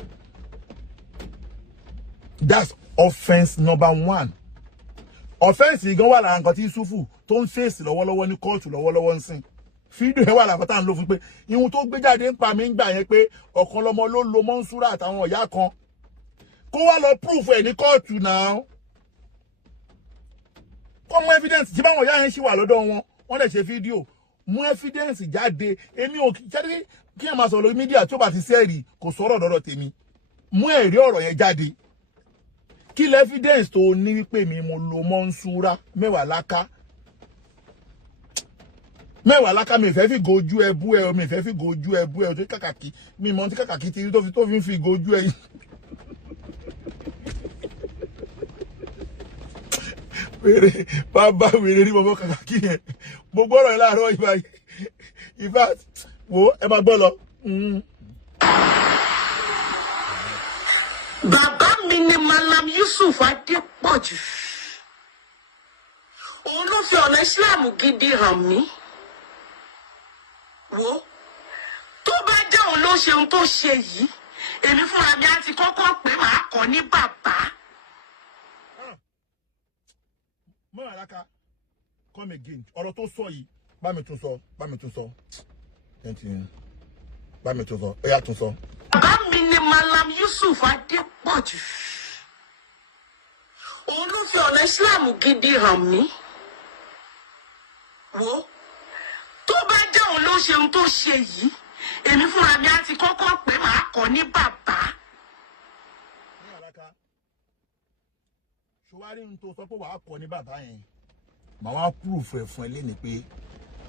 That's offense number 1. Offense yìí gan wà lára nǹkan tí Yusufu tó ń fèsì lọ́wọ́lọ́wọ́ ní kóòtù lọ́wọ́lọ́wọ́ ń sìn. Fídíò yẹn wà lára tá à ń lò fún pé ihun tó gbé jáde ń pa mí ń gbà yẹn pé Okanlomo ló lo Monsura àtàwọn ìyá kan. Kó wá lọ proof ẹ̀ ní kóòtù náà. Kó mú evidence tí báwọn ìyá yẹn ṣì wà lọ́dọ̀ wọn. Wọ́n lè ṣe fídíò. Mú evidence jáde. Èmi ò jẹ́ kí ẹ máa sọ̀rọ̀ lórí mídíà tí ó bá ti sẹ́ẹ̀rì kò sọ̀rọ̀ dọ́dọ̀ tèmi. Mú ẹ̀rí ọ̀rọ̀ yẹn jáde. Kí lẹ evidence tó ní wípé mi mo lo Monsura Mewolaka. Mewolaka mi fẹ́ fi gojú ẹbú ẹ mi fẹ́ fi gojú ẹbú ẹ tó kàkàkí mi mọ̀ tí kàkàkí ti tó fi gojú ẹ. Wèrè bàbá wèrè rí bàbá kàkàkí yẹn. Mo gbọ́rọ̀ yẹn láàárọ̀ ìbá yìí. In fact, wo ẹ máa gbọ́ lọ. Bàbá mi ni Malam Yusuf Adépọ̀jù. Òun ló fi ọ̀nà Islam gidi hàn mí. Wo tó bá jẹ́ òun ló ṣe ohun tó ṣe yìí, èmi fúnra mi á ti kọ́kọ́ pé màá kọ́ ní bàbá. Mewolaka, come again. Ọ̀rọ̀ tó sọ yìí, bá mi tún sọ. Bá mi tún sọ. Ó yá tún sọ. Bàbá mi ni Malam Yusuf Adépọ̀jù. Òun ló fi ọ̀nà Islam gidi hàn mí. Wo tó bá jẹ́ òun ló ṣe ohun tó ṣe yìí, èmi fúnra mi á ti kọ́kọ́ pé màá kọ́ ní bàbá. Mewolaka, ṣùwárí ohun tó sọ pé wàá kọ́ ní bàbá yẹn. Màá wá proof ẹ̀ fún ẹ léni pé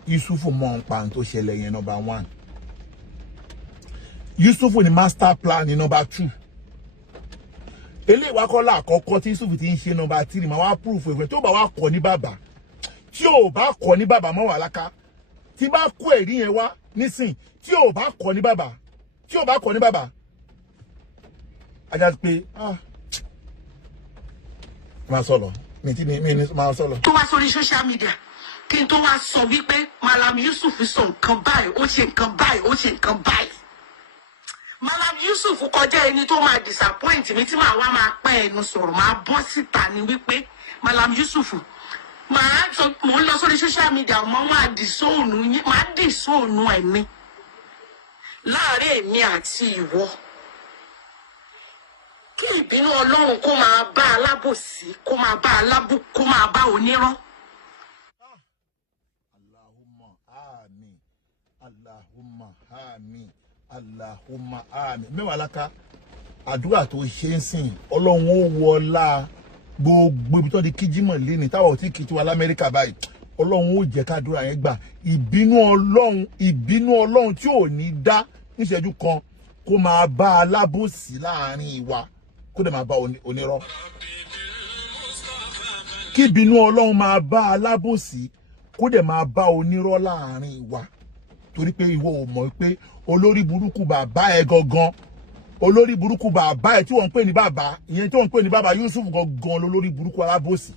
Yusufu mọ̀ ń pa ohun tó ṣẹlẹ̀ yẹn number 1. Yusufu ni master plan ní number 2. Eléyìí wá kọ́ láàkọ́kọ́ tí Yusufu ti ń ṣe number 3. Màá wá proof ẹ̀ tó bá wá kọ́ ní bàbá. Tí ò bá kọ́ ní bàbá Mewolaka. Tí bá kó ẹ̀rí yẹn wá nísìn tí ò bá kọ́ ní bàbá. Ajá pé máa sọ̀rọ̀ mi ní máa sọ̀rọ̀. Tó wá sórí social media kí n tó wá sọ wípé Malam Yusuf sọ nǹkan báyìí, ó ṣe nǹkan báyìí. Malam Yusuf kọjá ẹni tó máa disappoint mi tí màá wá máa pẹ́ ẹnu sọ̀rọ̀ máa bọ́ síta ni wípé Malam Yusuf màá sọ mò ń lọ sórí social media mọ́ máa dì sóònù ẹ̀mí láàárín èmi àti ìwọ. kí ìbínú Ọlọ́run kó máa bá alábòsí, kó máa bá alábù, kó máa bá onírọ́. Allahumma amin. Allahumma amin. Allahumma amin. Mewolaka, àdúrà tó ṣe ń sìn Ọlọ́run ó wọlá gbogbo ibi tó di kíjímọ̀ lẹ́ni táwa ò tí kí tiwa l'Amẹ́ríkà báyìí. Ọlọ́run ó jẹ́ kádùrà yẹn gbà. Ìbínú Ọlọ́run tí ò ní dá níṣẹ́jú kan kó máa bá alábòsí láàrin wa, kó dẹ̀ máa bá onírọ́. Kí ìbínú Ọlọ́run máa bá alábòsí kó dẹ̀ máa bá onírọ́ láàrin wa, torí pé ìwọ ò mọ̀ pé olórí burúkú bàbá ẹ gangan, olórí burúkú bàbá ẹ tí wọ́n ń pè ní bàbá, ìyẹn tí wọ́n ń pè ní bàbá Yusuf gangan lolórí burúkú alábòsí.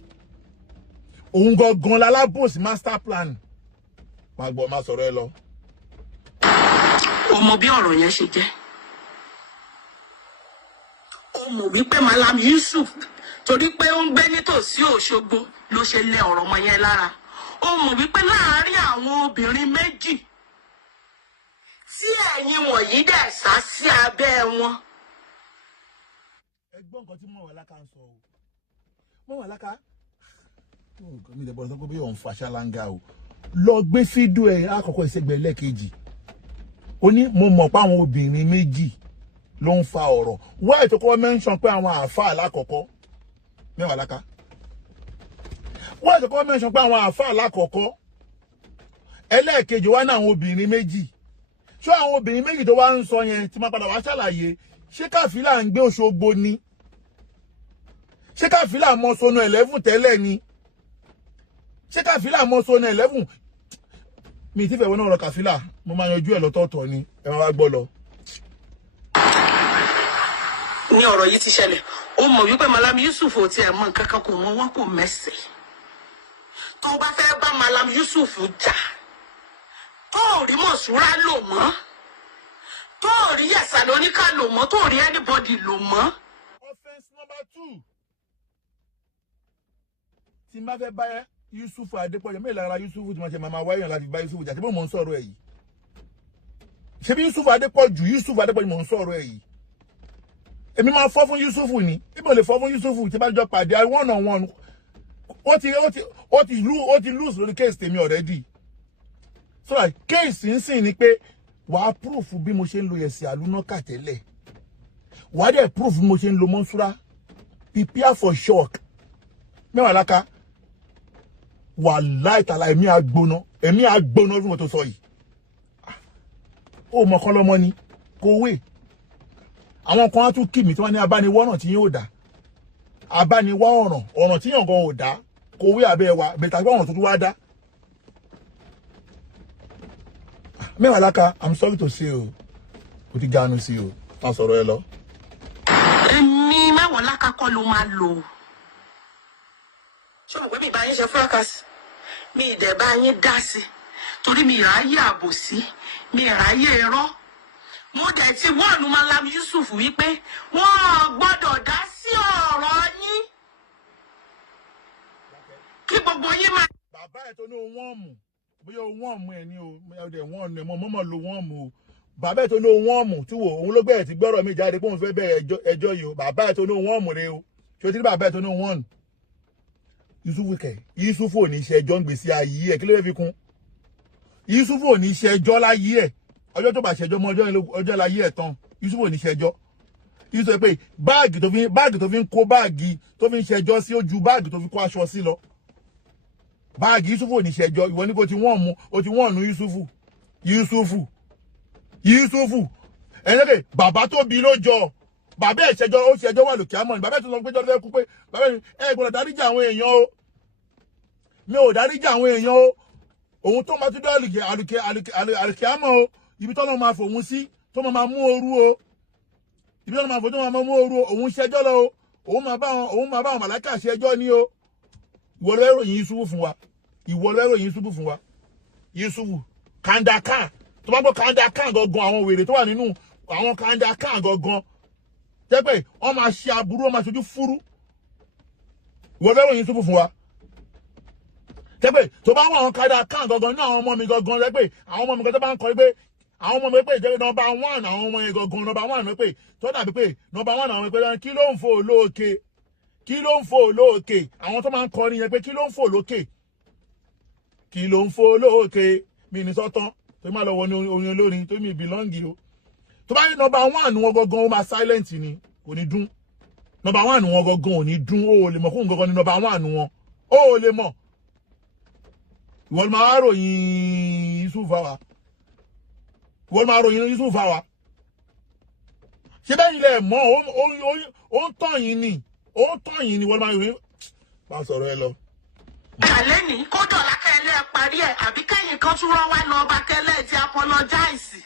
Òun gangan lálábòsí master plan. Má gbọ́, má sọ̀rọ̀ ẹ lọ. Ó mọ bí ọ̀rọ̀ yẹn ṣe jẹ́. Ó mọ̀ wípé Malam Yusuf, torí pé ó ń gbé nítòsí Òṣogbo, ló ṣe lé ọ̀rọ̀ ọmọ yẹn lára. Ó mọ̀ wípé láàárín àwọn obìnrin méjì tí ẹ̀yin wọ̀nyí dẹ̀ sá sí abẹ́ wọn. Ẹgbọ́n nǹkan tí Mewolaka ń sọ o. Mewolaka, mi lè bọ́ sọ pé bí òun fa ṣáláńgá o. Lọ gbé fídíò ẹ̀ àkọ́kọ́ ìṣègbè lẹ́ẹ̀kejì. Ó ní mo mọ̀ pé àwọn obìnrin méjì ló ń fa ọ̀rọ̀. Why tó kọ́ mention pé àwọn àáfàá lákọ̀ọ́kọ́? Mewolaka. Why tó kọ́ mention pé àwọn àáfàá lákọ̀ọ́kọ́? Ẹlẹ́ẹ̀kejì wá ní àwọn obìnrin méjì. Ṣé àwọn obìnrin méjì tó wá ń sọ yẹn tí máa padà wá ṣàlàyé, ṣé Káfílà ń gbé Òṣogbo ni? Ṣé Káfílà mọ Sọnù 11 tẹ́lẹ̀ ni? Ṣé Káfílà mọ Sọnù 11? Mi ti fẹ́ wọ́n náà rọ Káfílà, mo máa yanjú ẹ̀ lọ́tọ̀ọ̀tọ̀ ni, ẹ máa wá gbọ́ lọ. Ní ọ̀rọ̀ yìí ti ṣẹlẹ̀, ó mọ̀ wípé Malam Yusuf ò tiẹ̀ mọ̀ nǹkan kan, kò mọ wọ́n kò mẹ́sẹ̀. Tó bá fẹ́ bá Malam Yusuf jà, tó rí Mọ̀súrà lò mọ́, tó rí Yẹ̀sà lóníkà lò mọ́, tó rí anybody lò mọ́. Offense number 2. Tí má fẹ́ bá Yusuf Adépọ̀jù, mélòó lára Yusuf tí wọ́n ṣe máa wáyàn láti bá Yusuf jà, tí mo ń sọ̀rọ̀ ẹ̀ yìí. Ṣé bí Yusuf Adépọ̀jù mo ń sọ̀rọ̀ ẹ̀ yìí. Èmi máa fọ́ fún Yusuf ni. Bí mo lè fọ́ fún Yusuf tí bá jọ pàdé one on one. Ó ti lose lórí case tèmi already. So like case nsìn ni pé wàá proof bí mo ṣe ń lo ẹ̀sìn àlùnákà tẹ́lẹ̀. Wàá dẹ̀ proof bí mo ṣe ń lo Mọ́nsúrà. Prepare for shock. Mewolaka, wàláhì tàlá èmi àgbóná fún mo tó sọ yìí. Ó mọ̀ Okanlomo ni kò wé. Àwọn kan á tún kì mí tí wọ́n ní abániwọ́ràn tí yóò dá. Abániwá ọ̀ràn tí yàn gan ò dá. Kò wé abẹ́ wa, bẹ̀tà gbọ́ ọ̀ràn tó tún wá dá. Mewolaka, I'm sorry to say o. Ó ti ganu sí o. Má sọ̀rọ̀ ẹ lọ. Èmi Mewolaka kọ́ ló máa lò. Ṣé mo pé mi bá yín ṣe fracas? Mi ìdẹ̀ bá yín dá sí. Torí mi ìráyè àbòsí, mi ìráyè irọ́. Mo dẹ̀ ti wọ́ọ̀nù Malam Yusuf wípé wọ́n gbọ́dọ̀ dá sí ọ̀rọ̀ yín. Kí gbogbo yín máa. Bàbá ẹ̀ tó ní wọ́n mú, bóyá wọ́n mú ẹ̀ ní o, ọdẹ wọ́n ní mọ́mọ́ lo wọ́n mú o. Bàbá ẹ̀ tó ní wọ́n mú tí wò òun ló gbẹ̀rẹ̀ ti gbọ́rọ̀ mi jáde pé òun fẹ́ bẹ̀rẹ̀ ẹjọ́ yìí o. Bàbá ẹ̀ tó ní wọ́n mú rẹ o. Ṣé o ti rí bàbá ẹ̀ tó ní wọ́n? Yusuf ò ní ṣe ẹjọ́ ń gbèsè ayé ẹ̀, kí ló fẹ́ fi kún? Yusuf ò ní ṣe ẹjọ́ láyé ẹ̀. Ọjọ́ tó bá ṣẹjọ́ mọ́ ọjọ́ láyé ẹ̀ tán. Yusuf ò ní ṣẹjọ́. Yusuf pé báàgì tó fi ń kó báàgì tó fi ń ṣẹjọ́ sí ojú báàgì tó fi kó aṣọ sí lọ. Báàgì Yusuf ò ní ṣẹjọ́, ìwọ ní kó ti wọ́n mú, ó ti wọ́n nu Yusuf. Ẹnlẹ́dẹ̀ bàbá tó bí ló jọ. Bàbá ẹ̀ ṣẹjọ́, ó ṣẹjọ́ wà lókè àmọ́ ni. Bàbá ẹ̀ tó sọ pé jọ́ kú pé bàbá ẹ̀ gbọ́dọ̀ dáríjì àwọn èèyàn o. Mi ò dáríjì àwọn èèyàn o. Òun tó máa tún dọ́ àlùkè àmọ́ o. Ibi tó lọ́ máa fòun sí tó máa mú ooru o. Ibi tó máa fò tó máa mú ooru o. Òun ṣẹjọ́ lọ o. Òun máa bá àwọn màláíkà ṣẹjọ́ ní o. Ìwọ ló ròyìn Yusuf fún wa. Yusuf Kandaka. Tó bá gbọ́ Kandaka gangan àwọn wèrè tó wà nínú àwọn Kandaka gangan. Jẹ́ pé wọ́n máa ṣe aburú, wọ́n máa ṣojú fúrú. Ìwọ ló ròyìn Yusuf fún wa. Jẹ́ pé tó bá wà àwọn Kandaka gangan ní àwọn ọmọ mi gangan rẹ pé àwọn ọmọ mi gan tó bá ń kọ pé àwọn ọmọ mi pé ìjẹ́ number 1 àwọn ọmọ yẹn gangan number 1 mi pé tó dàbí pé number 1 àwọn pé kí ló ń fò lókè kí ló ń fò lókè àwọn tó máa ń kọrin yẹn pé kí ló ń fò lókè kí ló ń fò lókè mi ní sọ́tán tó máa lọ wọ ní orin olórin tó mi belongi o tó bá ní number 1 wọn gangan ó máa silent ni kò ní dún number 1 wọn gangan ò ní dún ó lè mọ̀ kó gangan ní number 1 wọn ó lè mọ̀ ìwọ máa ròyìn Yusuf wa ìwọ máa ròyìn Yusuf wa ṣé bẹ́ẹ̀ ilẹ̀ mọ́ ó ń tàn yín ni ìwọ máa ròyìn bá sọ̀rọ̀ ẹ lọ. Àlẹ́ ní kó dọ̀là kẹ́lẹ́ parí ẹ̀ àbí kẹ́yìn kan tún rán wá lọ ọba kẹ́lẹ́ ti apologize.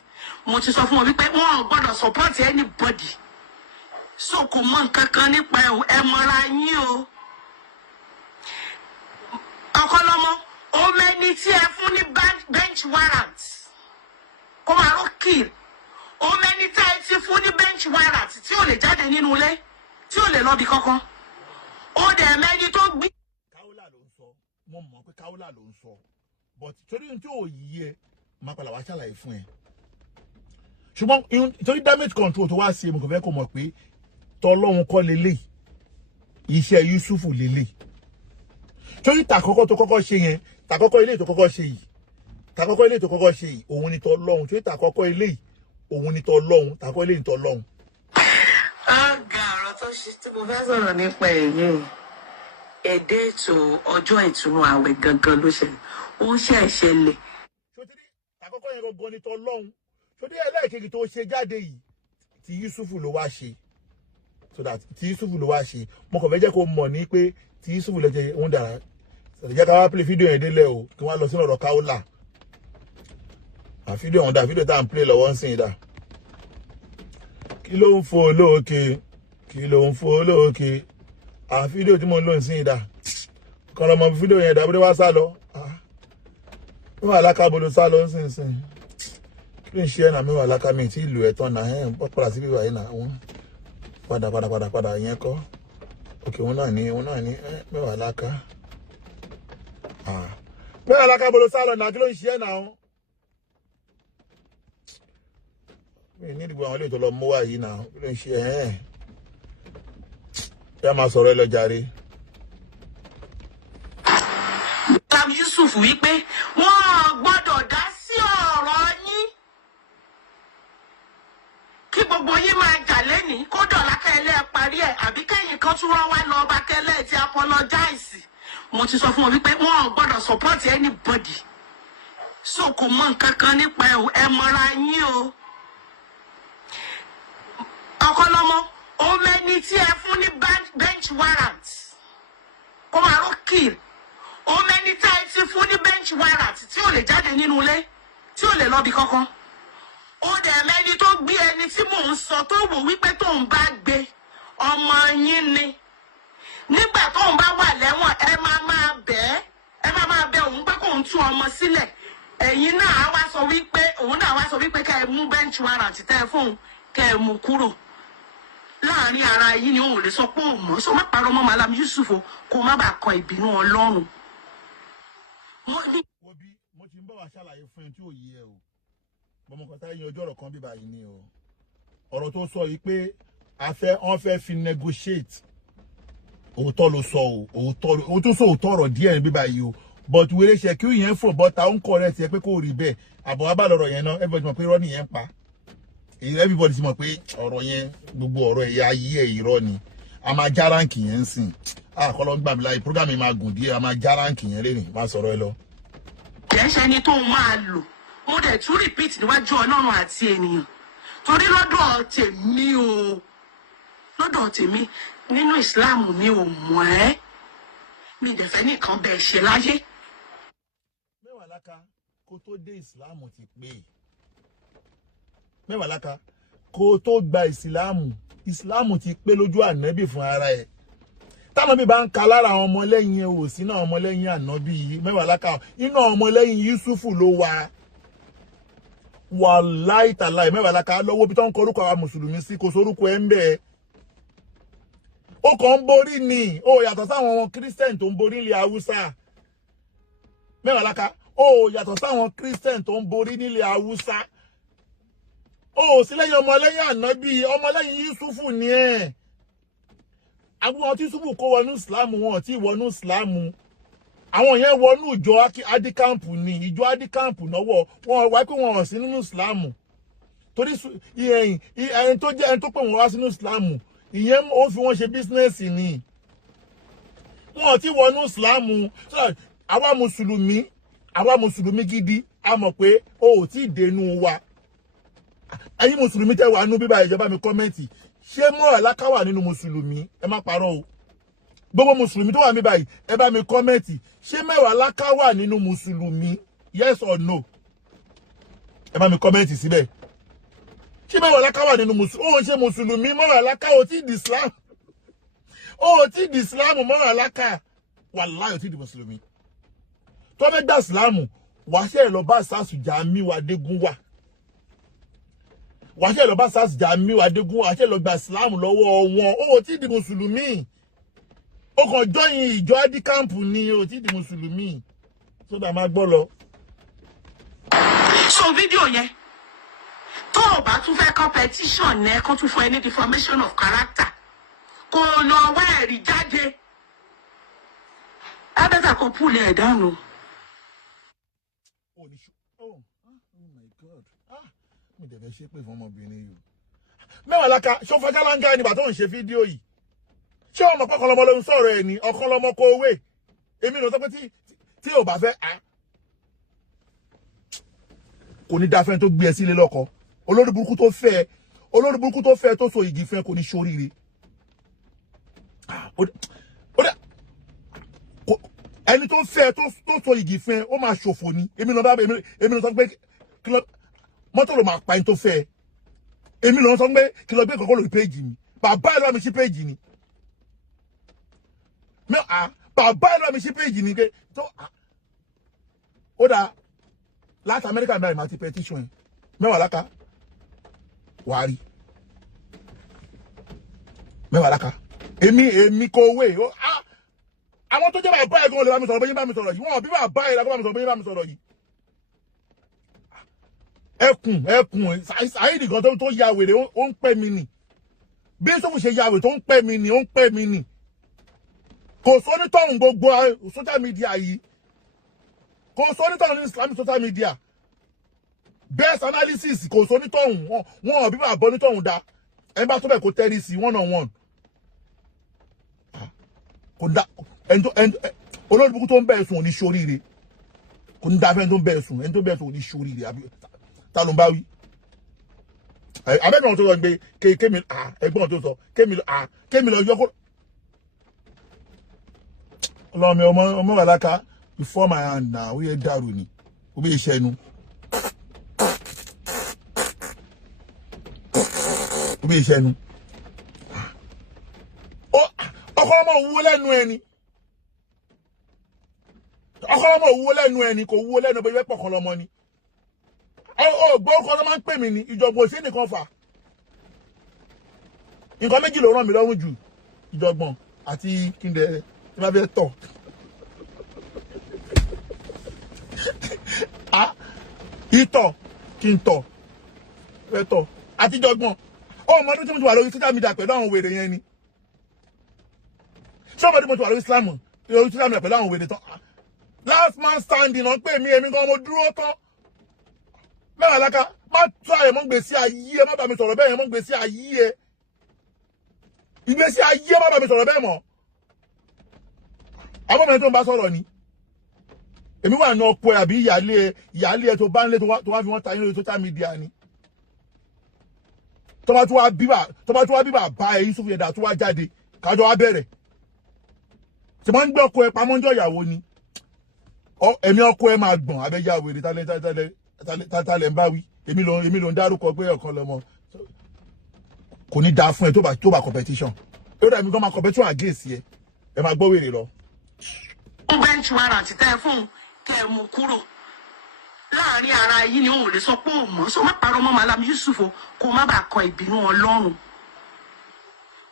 Mo ti sọ fún wọn wípé wọn ò gbọ́dọ̀ support anybody. So kò mọ nǹkan kan nípa ẹ mọ́ra yín o. Okanlomo, ó mẹ́ni tí ẹ fún ní bench warrant. Kó máa ró kill. Ó mẹ́ni tí ẹ ti fún ní bench warrant tí ò lè jáde nínú ilé, tí ò lè lọ bí kankan. Ó dẹ̀ mẹ́ni tó gbé mo mọ̀ pé káwọ́là ló ń sọ but torí ohun tí ò yí ẹ máa padà wá ṣàlàyé fún ẹ ṣùgbọ́n torí damage control tó wá sí mo kàn fẹ́ kó mọ̀ pé tọlọ́run kọ́ lélẹ̀ iṣẹ́ Yusuf lélẹ̀ torí tàkọ́kọ́ tó kọ́kọ́ ṣe yẹn tàkọ́kọ́ ilé tó kọ́kọ́ ṣe yìí òun ni tọlọ́run torí tàkọ́kọ́ ilé òun ni tọlọ́run tàkọ́kọ́ ilé ni tọlọ́run. Ọ̀gá ọ̀rọ̀ tó ṣe tí mo fẹ́ sọ̀rọ̀ nípa èyí èdè ètò ọjọ́ ìtúnú àwẹ̀ gangan ló ṣẹlẹ̀ ó ń ṣẹlẹ̀. ṣòtìrí àkọ́kọ́ yẹn gangan ni tọlọ́hun ṣòtìrí ẹlẹ́ẹ̀kejì tó ṣe jáde yìí tí Yusuf ló wá ṣe so that tí Yusuf ló wá ṣe mo kàn fẹ́ jẹ́ kó mọ̀ ní pé tí Yusuf lè jẹ́ òun dára jẹ́ ká wá play fídíò yẹn délẹ̀ o kí wọ́n lọ sínú ọ̀rọ̀ káwọ́là fídíò ọ̀hún dà fídíò tá à ń play lọ́wọ́ ń sìn dà kí ló ń fò lókè fídíò tí mo ń lò sí ìdá Okanlomo fídíò yẹn dàbí wá sá lọ Mewolaka bolo sá lọ nísinsìnyí kí ló ń ṣe ẹ̀nà Mewolaka mi tí ìlú ẹ̀tàn náà ẹ̀ ń padà sí bíbá yìí náà wọ́n padà yẹn kọ́ òkè wọn náà ní Mewolaka bolo sá lọ náà kí ló ń ṣe ẹ̀nà wọn mi ní ìdìbò àwọn ilé ìtọ́lọ mú wá yìí náà kí ló ń ṣe ya máa sọ̀rọ̀ ẹ lọ jàre. Yusuf wípé wọ́n gbọ́dọ̀ dá sí ọ̀rọ̀ yín kí gbogbo yín máa jà lẹ́nìí kó dọ̀là kẹ́lẹ́ parí ẹ̀ àbí kẹ́yìn kan tún rán wá lọ ọba kẹ́lẹ́ ti apologize. Mo ti sọ fún wọn wípé wọ́n gbọ́dọ̀ support anybody. So kò mọ nǹkan kan nípa ẹ mọ́ra yín o. Okanlomo, ó mẹ́ni tí ẹ fún ní bench warrant. Kó máa ró kill. Ó mẹ́ni tí ẹ ti fún ní bench warrant tí ò lè jáde nínú ilé, tí ò lè lọ bí kankan. Ó dẹ̀ mẹ́ni tó gbé ẹni tí mò ń sọ tó wò wípé tóun bá gbé ọmọ yín ni. Nígbà tóun bá wà lẹ́wọ̀n ẹ máa bẹ̀ òun pé kóun tú ọmọ sílẹ̀. Ẹ̀yin náà á wá sọ wípé kẹ́ ẹ mú bench warrant tẹ́ ẹ fóun kẹ́ ẹ mú kúrò. Láàárín ara yìí ni òun ò lè sọ pé òun mọ̀ so má parọ́ mọ́ Malam Yusuf kó má bàa kọ ìbínú Ọlọ́run. Mo ti ń bọ̀ wá ṣàlàyé fún ẹ tí ò yí ẹ o bọ́mọkọ̀tà yín ojú ọ̀rọ̀ kan bíbá yìí ni o ọ̀rọ̀ tó sọ yìí pé wọ́n fẹ́ fi negotiate òótọ́ ló sọ o òótọ́ sọ òótọ́ ọ̀rọ̀ díẹ̀ bíbá yìí o but wèrè ṣe kí yẹn fò bọ́ta ó ń kọ́ rẹ̀ tiẹ̀ pé kò rí bẹ́ẹ̀ àbọ̀ wá bá lọ́rọ̀ yẹn náà everybody mọ̀ pé irọ́ nìyẹn pa everybody ti mọ̀ pé ọ̀rọ̀ yẹn gbogbo ọ̀rọ̀ ẹ̀yà ayé ẹ̀ irọ́ ni a máa já ránkì yẹn ń sìn àkọlọ́ gbà mí láyé program yìí máa gùn díẹ̀ a máa já ránkì yẹn lẹ́rìn má sọ̀rọ̀ ẹ lọ. Kìí ṣe ẹni tó máa lò mo dẹ̀ tún repeat níwájú Ọlọ́run àti ènìyàn torí lọ́dọ̀ tèmi nínú Islam mi ò mọ̀ ẹ́ mi dẹ̀ fẹ́ nìkan bẹ́ẹ̀ ṣe láyé. Mewolaka kó tó dé Islam ti pé Mewolaka kó tó gba Islam ti pé lójú ànábì fún ara ẹ̀ táwọn bí bá ń ka lára àwọn ọmọlẹ́yìn ò sí náà ọmọlẹ́yìn ànábì Mewolaka inú ọmọlẹ́yìn Yusufu ló wà wàláì tàláì Mewolaka lọ́wọ́ bí tó ń kọ orúkọ àwọn mùsùlùmí sí kò sórúkọ ẹ̀ ń bẹ̀ ó kàn ń borí ni ó yàtọ̀ sáwọn Christian tó ń borí nílẹ̀ Haúsá Mewolaka ó yàtọ̀ sáwọn Christian tó ń borí nílẹ̀ Haúsá ó sì lẹ́yìn ọmọlẹ́yìn ànábì ọmọlẹ́yìn Yusufu ni ẹ̀ àwọn tí Yusufu kó wọnú Islam wọn tí wọnú Islam àwọn yẹn wọnú ìjọ adikampu ni ìjọ adikampu náwó wọn wá pé wọn sí nínú Islam torí ẹni tó jẹ́ ẹni tó pè wọ́n wá sínú Islam ìyẹn ó fi wọ́n ṣe bísínẹ́sì ni wọn ti wọnú Islam àwa mùsùlùmí gidi a mọ̀ pé o ò tí ì dénú wa ẹ̀yin mùsùlùmí tẹ́ wà nú bíbá ìjọba mi kọ́mẹ́ǹtì ṣé Mewolaka wà nínú mùsùlùmí ẹ má parọ́ o gbogbo mùsùlùmí tó wà mí báyìí ẹ bá mi kọ́mẹ́ǹtì ṣé Mewolaka wà nínú mùsùlùmí yes or no ẹ bá mi kọ́mẹ́ǹtì síbẹ̀ ṣé Mewolaka wà nínú mùsùlùmí ó ń ṣe mùsùlùmí Mewolaka ò tí di Islam ó tí di Islam Mewolaka wàláhì ò tí di mùsùlùmí tó fẹ́ gba Islam wàá ṣe lọ bá sásù Jamiu Adégúnwà wàá ṣe lọ bá sásù Jamiu Adégúnwà wàá ṣe lọ gba Islam lọ́wọ́ wọn ó tí di mùsùlùmí ó kàn jọyìn ìjọ adikampu ni ó tí di mùsùlùmí tó dà máa gbọ́ lọ. so fídíò yẹn tó o bá tún fẹ́ competition ẹ kó tún fún ẹ ní deformation of character kó lọ wá ẹ̀rí jáde ẹ bẹ́tà kó púlì ẹ̀ dànù. Oh my God mo dẹ̀ fẹ́ ṣe pé fún ọmọbìnrin yìí Mewolaka ṣó fọjá láńgá ẹni bàtọ́ ń ṣe fídíò yìí ṣé ọmọ Ọkanlomo ló ń sọ̀rọ̀ ẹ̀ ní Ọkanlomo kó owó èmi ló sọ pé tí ò bá fẹ́ kò ní dáfẹ́ tó gbé ẹ sílé lọ́kọ olórí burúkú tó fẹ́ tó so igi fẹ́ kò ní ṣoríire ẹni tó fẹ́ tó so igi fẹ́ ó máa ṣòfò ni èmi ló sọ pé mọ́tò ló máa pa ẹni tó fẹ́ èmi ló sọ pé kí lọ gbé kọ́kọ́ lórí péjì mi bàbá ẹ̀ lọ́wọ́ mi sí péjì ni bàbá ẹ̀ lọ́wọ́ mi sí péjì ni pé tó ó dáa láti Amẹ́ríkà náà ìmọ̀ àti petition yẹn Mewolaka wàá rí Mewolaka èmi kò wé àwọn tó jẹ́ bàbá ẹ̀ gan lè bá mi sọ̀rọ̀ bẹ́yìn bá mi sọ̀rọ̀ yìí wọ́n bí bàbá ẹ̀ lágbó bá mi sọ̀rọ̀ bẹ́yìn bá mi sọ̀rọ̀ yìí ẹkùn Saheed gan tó ya wèrè ó ń pẹ́ mi nì bí sọ́fù ṣe ya wèrè tó ń pẹ́ mi nì kò sónítọ̀hún gbogbo social media yìí kò sónítọ̀hún ní Islamic social media best analysis kò sónítọ̀hún wọn bí bàbá onítọ̀hún dá ẹ bá tó bẹ̀ kó tẹ́rí sí one on one kò dá olórí burúkú tó ń bẹ̀rẹ̀ sùn ò ní ṣoríire kò ní dáfẹ́ tó ń bẹ̀rẹ̀ sùn ẹni tó ń bẹ̀rẹ̀ sùn ò ní ṣoríire ta ló ń bá wí abẹ́gbọ̀n tó sọ pé kémi ẹgbọ́n tó sọ kémi lọ yọkó ọlọ́mọ ọmọ Mewolaka before my hand na ó yẹ dàrú ni ó bí iṣẹ́ inú Ọkanlomo wúwo lẹ́nu ẹni Ọkanlomo wúwo lẹ́nu ẹni kò wúwo lẹ́nu bóyá pọ̀ Ọkanlomo ni gbọ́ ọkọ̀ ló máa ń pè mí ní ìjọ̀gbọ̀n ṣé nìkan fà nǹkan méjì ló ràn mí lọ́rùn jù ìjọ̀gbọ̀n àti kíndẹ̀ tí máa fẹ́ tọ̀ ìtọ̀ kí n tọ̀ fẹ́ tọ̀ àti ìjọ̀gbọ̀n ọmọdé tí mo ti wà lórí social media pẹ̀lú àwọn wèrè yẹn ni ṣé ọmọdé mo ti wà lórí Islam lórí social media pẹ̀lú àwọn wèrè tán last man standing náà pè mí èmi gan mo dúró tán Mewolaka má tún àyè mọ́ gbèsè ayé ẹ má bá mi sọ̀rọ̀ bẹ́ẹ̀ yẹn mọ́ gbèsè ayé ẹ ìgbésí ayé má bá mi sọ̀rọ̀ bẹ́ẹ̀ mọ́ àwọn ọmọ ẹni tó ń bá sọ̀rọ̀ ni èmi wà ní ọkọ ẹ àbí ìyáálé ẹ tó bá ń lé tó wá fi wọ́n ta yín lórí social media ni tó bá tún wá bíbà bá ẹ Yusuf yẹ̀dá tó wá jáde kájọ wá bẹ̀rẹ̀ tí wọ́n ń gbé ọkọ ẹ pamọ́ ńjọ́ ìyàwó ni ẹ̀mí ọkọ ẹ máa gbọ̀n abẹ́yà wèrè tálẹ̀ ń bá wí èmi ló ń dárúkọ pé Ọkanlomo kò ní dáa fún ẹ tó bá competition ó dà mí gan máa competition against ẹ máa gbọ́ wèrè lọ. ó bench warrant tẹ́ fún kẹ́ mú kúrò láàrin ara yìí ni òun lè sọ pé òun mọ̀ so má parọ́ mọ́ Malam Yusuf kó má bàa kọ ìbínú Ọlọ́run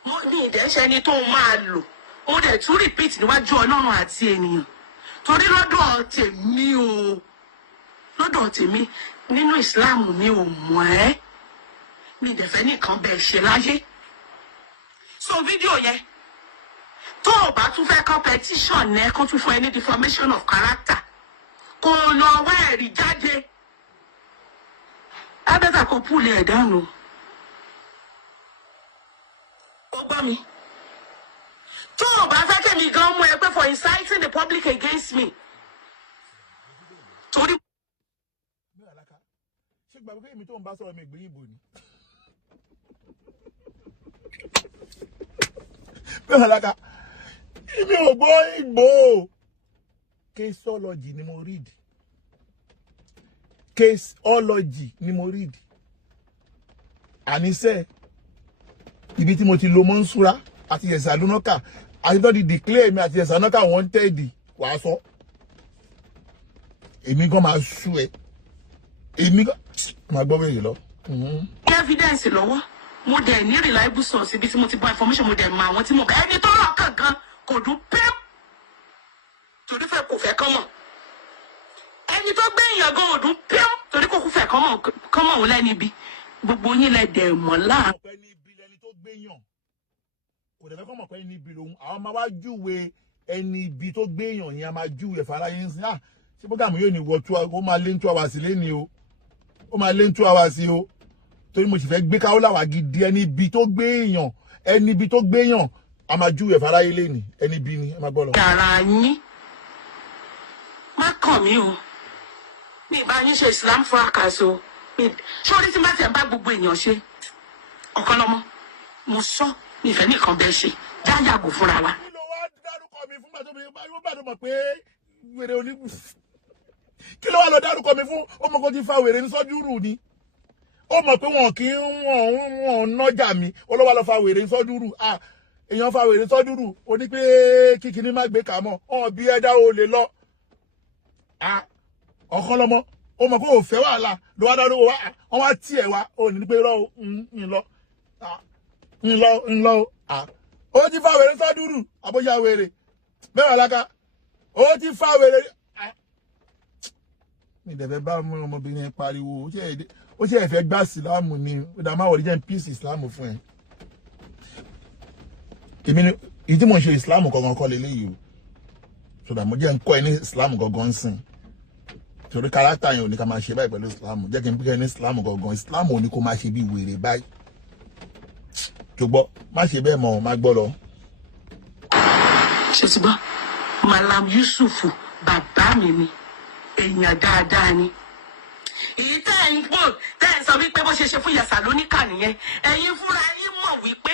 mo ní ìdẹ́ṣẹ́ ni tó máa lò ó dẹ̀ tún repeat níwájú Ọlọ́run àti ènìyàn torí lọ́dọ̀ tèmi nínú Islam mi ò mọ̀ ẹ́ mi dẹ̀ fẹ́ nìkan bẹ́ẹ̀ ṣe láyé. So fídíò yẹn tó o bá tún fẹ́ competition ẹ kó tún fún ẹ ní deformation of character kó lọ wá ẹ̀rí jáde abẹ́ta kó púlẹ̀ ẹ̀ dànù. Ó gbọ́ mi. Tó o bá fẹ́ kẹ́mi gan mú ẹ pé for inciting the public against me. Torí. Mewolaka, ṣé gbàgbé èmi tó ń bá sọ̀rọ̀ mi ìgbéyìn bò ni? Mewolaka, èmi ò gbọ́ Ìgbò. Caseology ni mo read. Caseology ni mo read. Àníṣe ibi tí mo ti lo Monsura àti Yesalunoka àti tó di declare mi àti Yesalunoka wanted wàá sọ. Èmi gan máa sú ẹ. Èmi gan máa gbọ́ bẹ́ẹ̀ lọ. Evidence lọ́wọ́. Mo dẹ̀ ní reliable source ibi tí mo ti bọ́ information mo dẹ̀ mọ àwọn tí mo bẹ̀ ẹni tó rọ̀ kankan kò dún pẹ́ẹ́p. Torí fẹ́ kò fẹ́ kán mọ̀. Ẹni tó gbé èèyàn gan òdún pẹ́ẹ́p torí kò fẹ́ kán mọ̀ òun lẹ́ni ibi. Gbogbo yín lẹ dẹ̀ mọ̀ láà. Ọ̀pẹ ní ibi lẹni tó gbé yàn. Kò dẹ̀ fẹ́ kọ́ mọ̀ pé ní ibi lòun. Àwọn máa wá júwe ẹni ibi tó gbé yàn yẹn a máa júwe fara yín sí. Ṣé program yóò ní wọ 2 hours ó máa lé 2 hours lẹ́ni o. Ó máa lé 2 hours o. Torí mo sì fẹ́ gbé Kaolawa gidi ẹni ibi tó gbé èèyàn ẹni ibi tó gbé èèyàn a máa júwe fara yín lẹ́ni ẹni ibi ni ẹ máa gbọ́ lọ. Yàrá yín má kàn mí o. Mi ìbá yín ṣe Islam fracas o. Sọ́ọ́rí tí má ti ẹ̀ bá gbogbo èèyàn ṣe. Ọ̀kanlọ́mọ mo sọ mi ìfẹ́ nìkan bẹ́ẹ̀ ṣe jáyàgò fúnra wa. Kí ló wá dárúkọ mi fún gbàtọ́ mi yóò bá mọ̀ pé wèrè oníbù. Kí ló wá lọ dárúkọ mi fún ọmọ kan ti fa wèrè ní sọ́júrù ni. Ó mọ̀ pé wọn kì í wọ́n nọ́jà mi ó ló wá lọ fa wèrè ní sọ́júrù. Èèyàn fa wèrè ní sọ́júrù ó ní pé kíkiní má gbé kà mọ́ bí ẹ̀dá o lè lọ. Ọ̀kanlọ́mọ ó mọ̀ pé ò fẹ́ wàhálà ló wá dárúkọ wá wọ́n wá tiẹ̀ wá ó ní pé rọ́ ń lọ ó ti fa wèrè sọ́dúrù àbójá wèrè Mewolaka ó ti fa wèrè. Mi dẹ̀ fẹ́ bá mú ọmọbìnrin pariwo ó ṣe ẹ̀fẹ́ gbá ìsìláàmù ni ó dá máa wọlé jẹ́ píìsì ìsìláàmù fún ẹ. Èmi ni ìdí mò ń ṣe ìsìláàmù gangan kọ́ leléyìí o ṣùgbọ́n mo jẹ́ ń kọ́ ẹ ní ìsìláàmù gangan ń sìn torí kárátà yẹn ò ní ká máa ṣe báyìí pẹ̀lú ìsìláàmù jẹ́ kí n pín ẹ ní ìsìláàmù gangan ìsìláàmù ò ní kó máa ṣe bí wèrè báyìí ṣùgbọ́n má ṣe bẹ́ẹ̀ mọ́ má gbọ́ lọ. Ṣé ti gbọ́ Malam Yusuf bàbá mi ni èèyàn dáadáa ni. Èyí tẹ́ ẹ̀ ń gbọ́ tẹ́ ẹ̀ ń sọ wípé bó ṣe ṣe fún Yesalunika nìyẹn ẹ̀yin fúnra yín mọ̀ wípé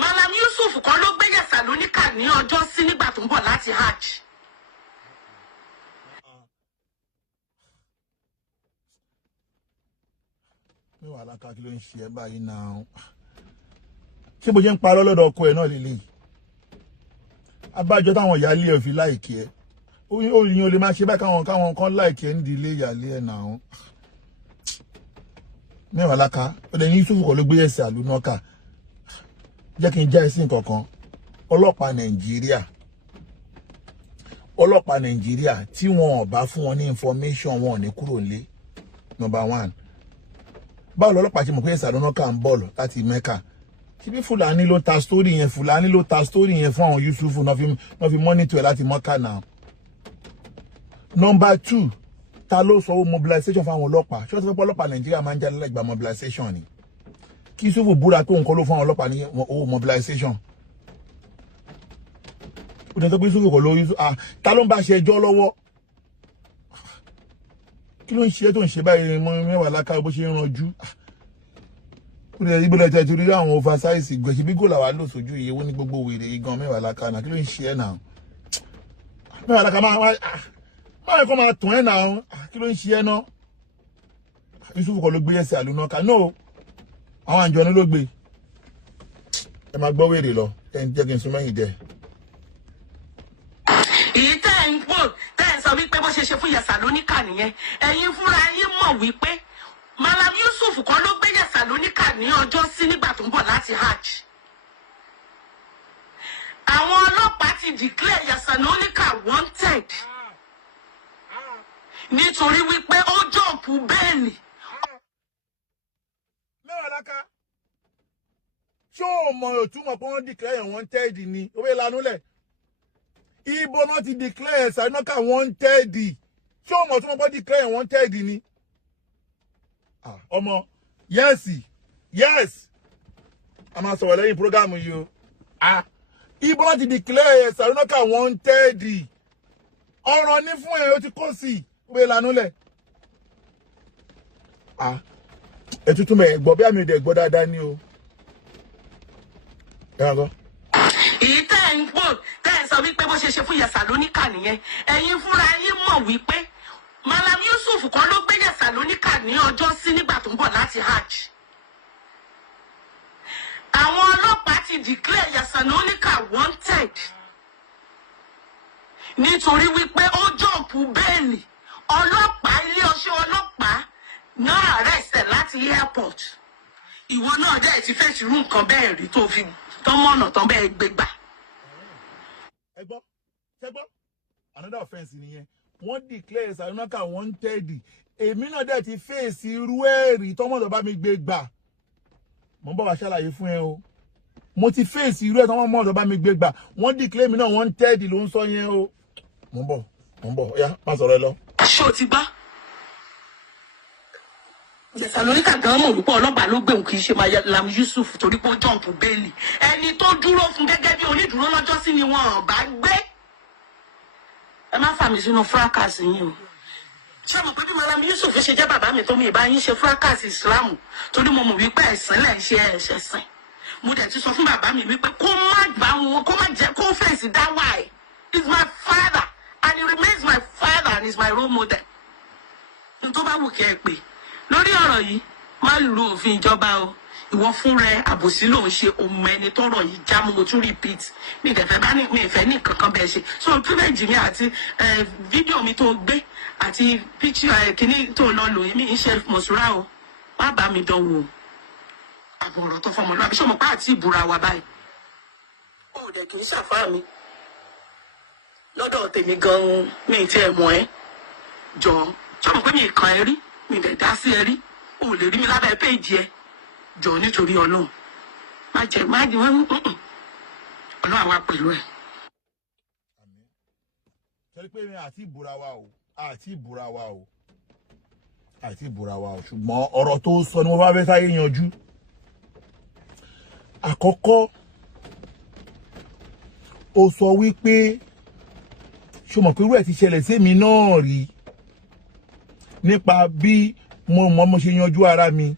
Malam Yusuf kan ló gbé Yesalunika ní ọjọ́ sí nígbà tó ń bọ̀ láti hajj. Mewolaka kí ló ń ṣe ẹ báyìí náà ṣé bó ṣe ń parọ́ lọ́dọ̀ ọkọ ẹ náà lélẹ́yìí abájọ táwọn ìyáálé ẹ fi láìkí ẹ oyin o lè máa ṣe báyìí káwọn kan láìkí ẹ ń di ilé ìyáálé ẹ náà. Mewolaka ó lè ní Yusuf kọ́ ló gbé Yesalunoka jẹ́ kí n já ẹsìn kankan ọlọ́pàá Nàìjíríà tí wọn ò bá fún wọn ní information wọn ò ní kúrò nílé number 1. Báwo lọ́lọ́pàá ṣe mọ̀ pé Yesalunoka ń bọ̀ láti Mẹ́kà ṣebí Fúlàní ló ta story yẹn fún àwọn Yusuf náà fi monitor ẹ láti Mọ́kà náà. Number 2 ta ló sọ mobilization fáwọn ọlọ́pàá ṣé wọ́n ti fẹ́ pọ́ ọlọ́pàá Nàìjíríà máa ń jáde lẹ́gbàá mobilization ni kí Yusuf búra pé òun kọ́ ló fún àwọn ọlọ́pàá ní owó mobilization. Ó dẹ̀ sọ pé Yusuf kọ́ ló ta ló ń bá ṣe ẹjọ́ lọ́wọ́ kí ló ń ṣe tó ń ṣe báyìí Mewolaka bó ṣe ń ranjú. Ibo lẹ́tẹ̀ torí àwọn oversize gbẹ̀ṣẹ̀ bí gòlà wà lò sójú iye owó ní gbogbo wèrè igan Mewolaka náà kí ló ń ṣe ẹ́ náà. Mewolaka máa kọ́ máa tún ẹ́ náà kí ló ń ṣe ẹ́ náà. Yusuf kọ́ ló gbé Yesalunoka no àwọn àjọ ló gbé ẹ máa gbọ́ wèrè lọ ẹ ń jẹ́ kí n sún mẹ́yìn dẹ̀. Èyí tẹ́ ẹ̀ ń gbọ́ tẹ́ ẹ̀ ń sọ wípé bó ṣe ṣe fún Yesalunika nìyẹn ẹ̀yin fúnra yín mọ̀ wípé Malam Yusuf kan ló gbé Yesalunika ní ọjọ́ sí nígbà tó ń bọ̀ láti hajj. Àwọn ọlọ́pàá ti declare Yesalunika wanted nítorí wípé ó jọ̀pù bẹ́ẹ̀lì. Mewolaka ò túmọ̀ pé wọ́n declare wanted ni owó ìlànà lẹ̀ ibo náà ti declare Sarinoka wanted ṣé o mọ̀ túmọ̀ pé declare wanted ni ọmọ yes a máa sọ̀rọ̀ lẹ́yìn program yìí o ibo náà ti declare Sarinoka wanted ọ̀rọ̀ ní fún ẹ̀ o ti kó sí owó ìlànà lẹ̀ ètùtù mẹ́ gbọ́ bí àmì ìdẹ̀ gbọ́ dáadáa ni o. Èyí tẹ́ ń gbọ́ tẹ́ ẹ sọ wípé bó ṣe ṣe fún Yẹsàlóníkà nìyẹn ẹ̀yin fúnra yín mọ̀ wípé Malam Yusuf kan ló gbé Yẹsàlóníkà ní ọjọ́ sí nígbà tó ń bọ̀ láti hajj. Àwọn ọlọ́pàá ti declare Yẹsàlóníkà wanted nítorí wípé ó jọ̀pù bẹ́ẹ̀lì ọlọ́pàá ilé ọṣẹ́ ọlọ́pàá náà arrest láti airport. Ìwọ náà dẹ̀ ti fẹ́ ṣírú nǹkan bẹ́ẹ̀ rí tó fi tọ́mọ̀nà tán bẹ́ẹ̀ gbé gbà. Ẹ gbọ́ another offence nìyẹn wọ́n declare Sarinoka wanted èmi náà dẹ̀ ti fèsì irú ẹ̀rí tọ́mọ̀nà bá mi gbé gbà mo ń bọ̀ wá ṣàlàyé fún ẹ o mo ti fèsì irú ẹ̀ tọ́mọ̀nà bá mi gbé gbà wọ́n declare mi náà wanted ló ń sọ yẹn o mo ń bọ̀ ya má sọ̀rọ̀ ẹ lọ. Ṣé o ti gbọ́? Yẹsàlóníkà gan mọ̀ wípé ọlọ́pàá ló gbé òun kì í ṣe Malam Yusuf torí pé ó jọ̀ǹpù bẹ́ẹ̀lì ẹni tó dúró fún gẹ́gẹ́ bí onídùúró lọ́jọ́ sí ni wọ́n bá gbé. Ẹ má fà mí sínú fracas yín o. Ṣé mo pé bí Malam Yusuf ṣe jẹ́ bàbá mi tó mi ìbá yín ṣe fracas Islam torí mo mọ̀ wípé ẹ̀sìn lẹ̀ ń ṣe ẹ̀ṣẹ̀ sìn. Mo dẹ̀ ti sọ fún bàbá mi wípé kó má gbà wọn kó má jẹ́ kó fèsì dá wà ẹ̀. He's my father and he remains my father and he's my role model. N tó bá wù kí ẹ pè lórí ọ̀rọ̀ yìí má lu òfin ìjọba o ìwọ fún rẹ àbòsí ló ń ṣe ọmọ ẹni tọ́rọ̀ yìí já mo tún repeat mi ìdẹ̀fẹ́ bá ní mi ìfẹ́ ní kankan bẹ́ẹ̀ ṣe so privilege mi àti fídíò mi tó gbé àti picture kìíní tó lọ lò mí ń ṣe mọ̀ṣúra o má bá mi dánwò àbọ̀rọ̀ tó fọmọ lọ́wọ́ àbí ṣọmọ pa àti ìbúra wa báyìí. ó dẹ̀ kì í ṣàfáà mi lọ́dọ̀ tèmi gan-an mi ì tiẹ̀ mọ̀ ẹ́ jọ ṣọmọ pé mi ì kàn ẹ́ rí mi dẹ̀ dá sí ẹ rí o lè rí mi lábẹ́ péjì ẹ jọ nítorí Ọlọ́run má jẹ wọ́n Ọlọ́run àwa pẹ̀lú ẹ. Ṣé pé mi àti ìbúra wa o ṣùgbọ́n ọ̀rọ̀ tó sọ ni mo bá fẹ́ sáyé yanjú. Àkọ́kọ́ ó sọ wípé ṣó mọ̀ pé irú ẹ̀ ti ṣẹlẹ̀ sí mi náà rí nípa bí mo ṣe yanjú ara mi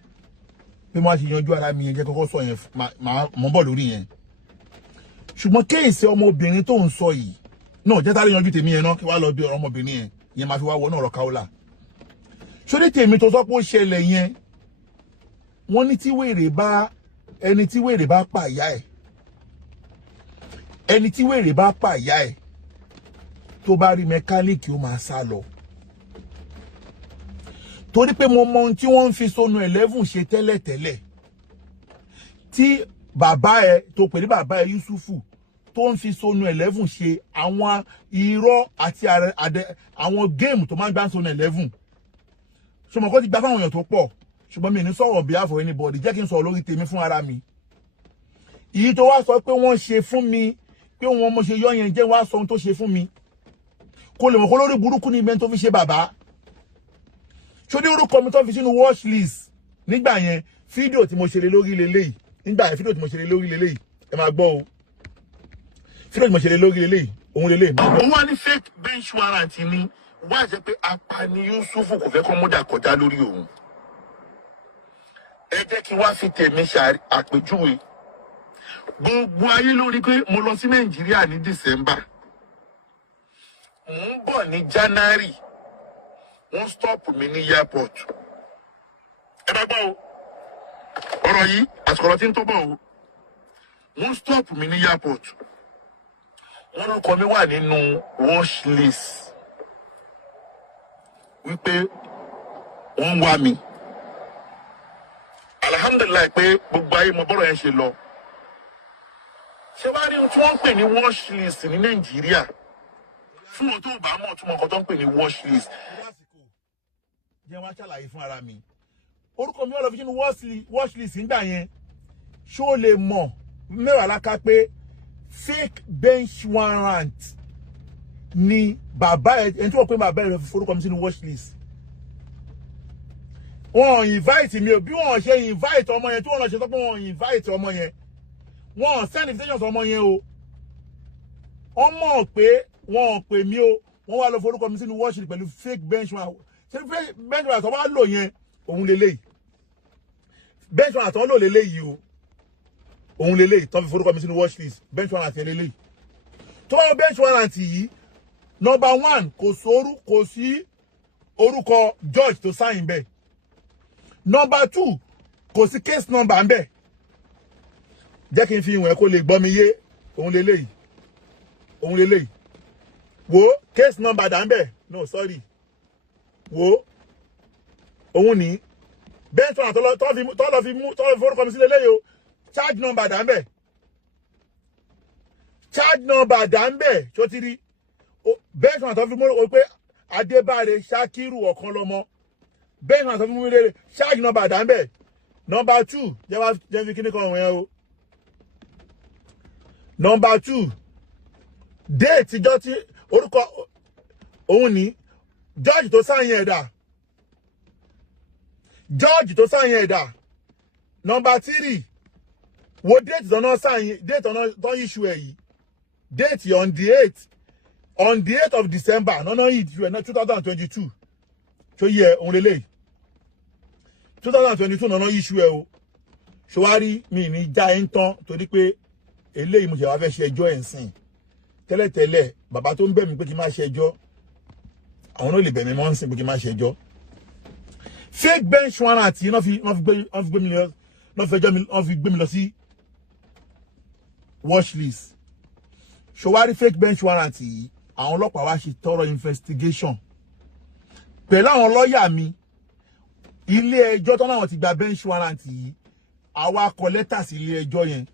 bí mo ṣe yanjú ara mi yẹn jẹ́ kọ́kọ́ sọ yẹn mọ́ bọ̀ lórí yẹn ṣùgbọ́n kéèsì ọmọbìnrin tó ń sọ yìí náà jẹ́ tàbí yanjú tèmi yẹn náà kí wá lọ bí ọmọbìnrin yẹn máa fi wá wọ náà ọ̀rọ̀ káwọ́là ṣóní tèmi tó sọ pé ó ṣẹlẹ̀ yẹn wọ́n ní ẹni tí wèrè bá pa ìyá ẹ̀ tó bá rí mẹkáníìkì ó máa sá lọ torí pé mo mọ ohun tí wọ́n ń fi sọnù 11 ṣe tẹ́lẹ̀tẹ́lẹ̀ tí bàbá ẹ tó pè ní bàbá ẹ Yusufu tó ń fi sọnù 11 ṣe àwọn irọ́ àti àwọn géèmù tó máa ń gbá sọnù 11 ṣùgbọ́n kó ti gbá fáwọn èèyàn tó pọ̀ ṣùgbọ́n mi ní sọ̀rọ̀ behalf of anybody jẹ́ kí n sọ̀rọ̀ lórí tèmi fún ara mi èyí tó wá sọ pé wọ́n ṣe fún mi pé wọ́n mo ṣe yọ yẹn jẹ́ wá sọ ohun tó ṣe fún mi kó lè mọ̀ kó lórí burúkú ní ibẹ̀ tó fi ṣe bàbá ṣó ní orúkọ mi tó fi sínú watch list nígbà yẹn fídíò tí mo ṣe lé lórí leléyìí nígbà yẹn fídíò tí mo ṣe lé lórí leléyìí ẹ máa gbọ́ o fídíò tí mo ṣe lé lórí leléyìí òun leléyìí máa gbọ́. wọ́n ní fake bench warrant ni wá jẹ́ pé apani Yusufu kò fẹ́ kó múdà kọjá lórí òun ẹ jẹ́ kí wá fi tèmi ṣe àpèjúwe gbogbo ayé lórí pé mo lọ sí Nàìjíríà ní December mo ń bọ̀ ní January wọ́n stop mi ní airport ẹ bá gbọ́ o ọ̀rọ̀ yìí àsìkò tí ń tó bọ̀ o wọ́n stop mi ní airport wọ́n lórúkọ mi wà nínú watch list wípé wọ́n wá mi alhamdulilayi pé gbogbo ayé mo bọ́rọ̀ yẹn ṣe lọ ṣé wàá rí ohun tí wọ́n ń pè ní watch list ní Nàìjíríà fún ohun tó bá mọ̀ tí wọ́n kọ́ tó ń pè ní watch list. jẹ́ wá ṣàlàyé fún ara mi orúkọ mi wà lọ fi sínú watch list nígbà yẹn ṣó lè mọ̀ Mewolaka pé fake bench warrant ni bàbá ẹ̀ ẹni tí wọ́n pè bàbá ẹ̀ forúkọ mi sínú watch list. Wọ́n invite mi o bí wọ́n ṣe invite ọmọ yẹn tí wọ́n ṣe sọ pé wọ́n invite ọmọ yẹn. Wọ́n send invitations ọmọ yẹn o. Wọ́n mọ̀ pé wọ́n pè mí o. Wọ́n wá lọ forúkọ mi sínú watch list pẹ̀lú fake bench warrant. Ṣé fake bench warrant tó bá lò yẹn òun lélẹ́yìí. Bench warrant tó lò lélẹ́yìí o. Òun lélẹ́yìí tó fi forúkọ mi sínú watch list. Bench warrant yẹn lélẹ́yìí. Tó bá bench warrant yìí number 1 kò sí orúkọ George tó sign bẹ́ẹ̀. Number 2 kò sí case number ńbẹ̀. Jẹ́ kí n fi ìwọ̀n ẹ̀ kó lè gbọ́ mi yé. Òun lélẹ́yìí. Òun lélẹ́yìí. Wo case number dà ńbẹ̀. No sorry. Wo òun ní bench warrant tó fi forúkọ mi sí lélẹ́yìí o. Charge number dà ńbẹ̀. Charge number dà ńbẹ̀ tó ti rí. Bench warrant tó fi mú pé Adébáre Shakiru Okanlomo. Bench warrant tó fi mú lélẹ̀ charge number dà ńbẹ̀. Number 2 jẹ́ fi kíní kan wọ̀nyẹn o. Number 2 date ìjọ tí orúkọ òun ní George tó sign yẹn dà. George tó sign yẹn dà. Number 3 wo date ọ̀nà sign date ọ̀nà tó issue ẹ̀ yìí. Date on the 8th of December no issue ẹ̀ 2022. So yẹ òun lélẹ́yìí. 2022 no issue ẹ̀ o. Ṣòwárí mi ní já ẹ̀ ń tán torí pé eléyìí mo ṣe wá fẹ́ ṣe ẹjọ́ ẹ̀ ń sìn. Tẹ́lẹ̀tẹ́lẹ̀ bàbá tó ń bẹ̀ mí pé kí n má ṣe ẹjọ́ àwọn náà lè bẹ̀ mí mọ́ ń sìn pé kí n má ṣe ẹjọ́. Fake bench warrant yìí wọ́n fi gbé mi lọ sí watch list. Ṣòwárí fake bench warrant yìí àwọn ọlọ́pàá wá ṣe thorough investigation. Pẹ̀lú àwọn lọ́ọ̀yà mi ilé ẹjọ́ tó náà ti gba bench warrant yìí àwa kọ lẹ́tà sí ilé ẹjọ́ yẹn.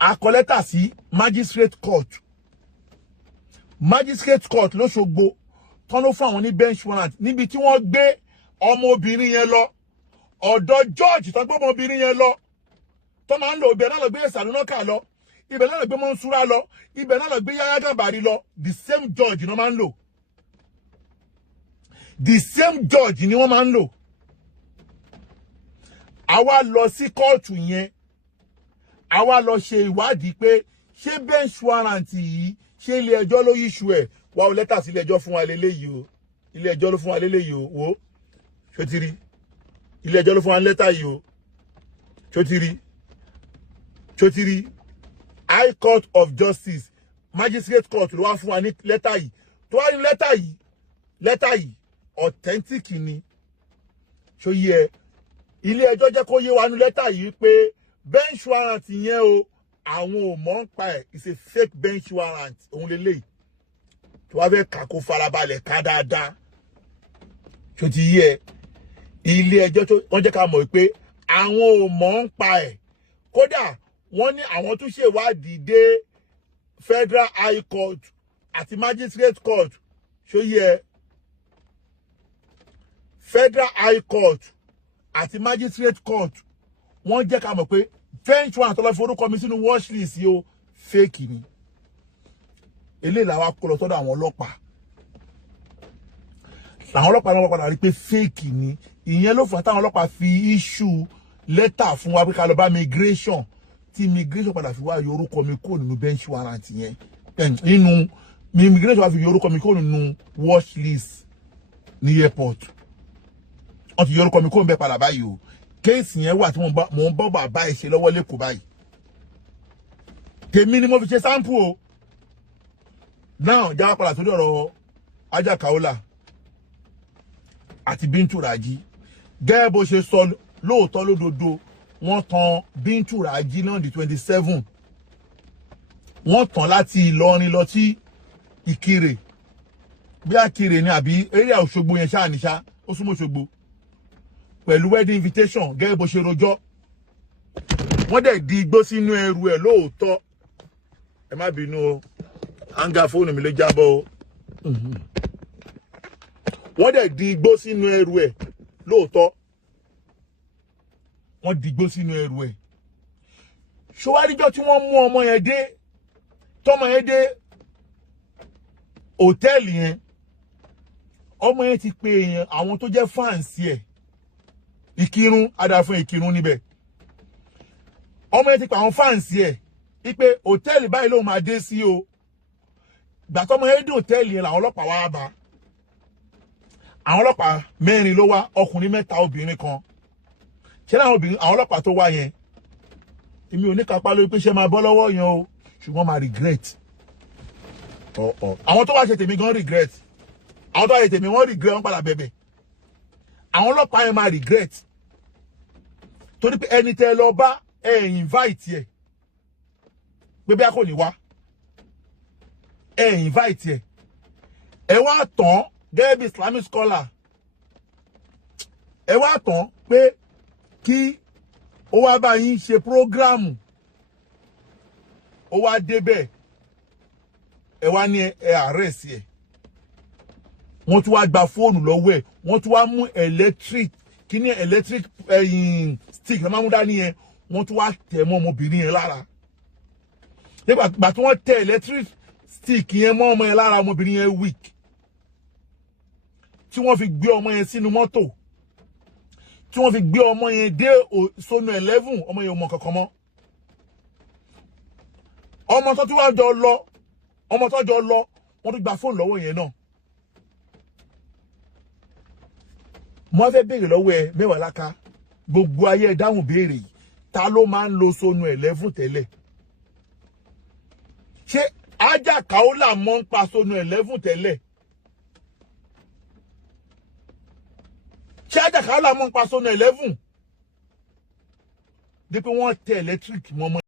A kọ lẹ́tà sí magistrate court. Magistrate court l'Óṣogbo tán ló fún àwọn ní bench warrant níbi tí wọ́n gbé ọmọbìnrin yẹn lọ. Ọ̀dọ̀ George tó gbé ọmọbìnrin yẹn lọ. Tó máa ń lò ibẹ̀ náà lọ gbé Sàlúnọ́kà lọ. Ibẹ̀ náà lọ gbé Mọ́nsúrà lọ. Ibẹ̀ náà lọ gbé Yáyá Gàmbàrí lọ. The same George ni wọ́n máa ń lò. The same George ni wọ́n máa ń lò. Àwa lọ sí kóòtù yẹn. Àwa lọ ṣe ìwádìí pé ṣé bench warrant yìí ṣé ilé ẹjọ́ ló issue ẹ̀ wá o lẹ́tà sí ilé ẹjọ́ fún wa lélẹ́yìí o. Ilé ẹjọ́ ló fún wa lélẹ́yìí o. Wo ṣó ti rí. Ilé ẹjọ́ ló fún wa lẹ́tà yìí o. Ṣó ti rí. Ṣó ti rí. High Court of Justice Magistrate Court ló wá fún wa ní lẹ́tà yìí. Tó wá ní lẹ́tà yìí authentic ni. Ṣó yẹ ilé ẹjọ́ jẹ́ kó yé wa ní lẹ́tà yìí pé bench warrant yẹn o àwọn ò mọ̀ ń pa ẹ̀ it's a fake bench warrant òun lélẹ́yìí. Tó wá fẹ́ kà kó farabalẹ̀ ká dáadáa. Ṣó ti yẹ ilé ẹjọ́ tó wọ́n jẹ́ ká mọ̀ pé àwọn ò mọ̀ ń pa ẹ̀. Kódà wọ́n ní àwọn tún ṣèwádìí dé Federal High Court àti Magistrate Court. Ṣó yẹ Federal High Court àti Magistrate Court wọ́n jẹ́ ká mọ̀ pé bench warrant tó lọ forúkọ mi sínú watch list yìí o fake ni. Eléyìí làwa kó lọ sọ́dọ̀ àwọn ọlọ́pàá. Àwọn ọlọ́pàá náà padà rí pé fake ni. Ìyẹn ló fà táwọn ọlọ́pàá fi issue lẹ́tà fún wa pé ká lọ bá immigration tí immigration padà fi wá yọ orúkọ mi kúrò nínú bench warrant yẹn. Nínú immigration wá fi yọ orúkọ mi kúrò nínú watch list ní airport. Wọ́n ti yọ orúkọ mi kúrò níbẹ̀ padà báyìí o. Kéèsì yẹn wà tí mo ń bọ́ bàbá ẹ̀ ṣe lọ́wọ́ lẹ́kọ̀ọ́ báyìí. Tèmi ni mo fi ṣe sample o. Now jáwọ́ padà sórí ọ̀rọ̀ Agbako àti Bintu Raji. Gẹ́gẹ́ bó ṣe sọ lóòótọ́ lódodo wọ́n tan Bintu Raji náà di 27. Wọ́n tàn láti Ìlọrin lọ sí Ìkirè. Bí Ìkirè ni àbí area Òṣogbo yẹn ṣáà ní ṣá ó súnmọ́ Òṣogbo. Pẹ̀lú wedding invitation gẹ́gẹ́ bó ṣe rojọ́. Wọ́n dẹ̀ di igbó sínú ẹrù ẹ̀ lóòótọ́. Ẹ má bínú o. Anga fóònù mi ló jábọ́ o. Wọ́n dẹ̀ di igbó sínú ẹrù ẹ̀ lóòótọ́. Wọ́n di igbó sínú ẹrù ẹ̀. ṣó wá níjọ́ tí wọ́n mú ọmọ yẹn dé tọ́mọ yẹn dé hòtẹ́ẹ̀lì yẹn ọmọ yẹn ti pe èèyàn àwọn tó jẹ́ fáǹsì ẹ̀ Ìkírun adáfún Ìkírun níbẹ̀ ọmọ yẹn ti pe àwọn fáǹsì ẹ̀ wípé hòtẹ́ẹ̀lì báyìí ló máa dé sí o gbà tọ́mọ yẹn dé hòtẹ́ẹ̀lì yẹn làwọn ọlọ́pàá wá bá àwọn ọlọ́pàá 4 ló wá ọkùnrin 3 obìnrin kan ṣé àwọn ọlọ́pàá tó wá yẹn èmi ò ní kápá lórí pé ṣe máa bọ́ lọ́wọ́ yẹn o ṣùgbọ́n máa regret àwọn tó wá ṣe tèmi gan regret àwọn tó wá ṣe tèmi wọ́n regret wọ́n padà bẹ̀bẹ̀ àwọn ọlọ́pàá yẹn máa regret torí pé ẹni tẹ́ lọ bá invite ẹ pé bí a kò ní wá invite ẹ wá tán gẹ́gẹ́ bí islamic scholar ẹ wá tán pé kí ó wá bá yín ṣe prógrámù ó wá débẹ̀ ẹ wá ní ẹ arrest ẹ wọ́n tún wá gba fóònù lọ́wọ́ ẹ̀ wọ́n tún wá mú Kinni electric stick náà máa mú dání yẹn wọ́n tún wá tẹ̀ mọ́ ọmọbìnrin yẹn lára nígbà tí wọ́n tẹ̀ electric stick yẹn mọ́ ọmọ yẹn lára ọmọbìnrin yẹn weak tí wọ́n fi gbé ọmọ yẹn sínú mọ́tò tí wọ́n fi gbé ọmọ yẹn dé sónú 11 ọmọ yẹn ò mọ̀ kankan mọ́ ọmọ tó tún wá jọ lọ wọ́n tún gba fóònù lọ́wọ́ yẹn náà mo fẹ́ béèrè lọ́wọ́ ẹ Mewolaka gbogbo ayé ẹ dáhùn béèrè yìí ta ló máa ń lo sónú 11 tẹ́lẹ̀ ṣé Agbako là mọ́ ń pa sónú 11 tẹ́lẹ̀ ṣé Agbako là mọ́ ń pa sónú 11 dípò wọ́n tẹ electric mọ́mọ́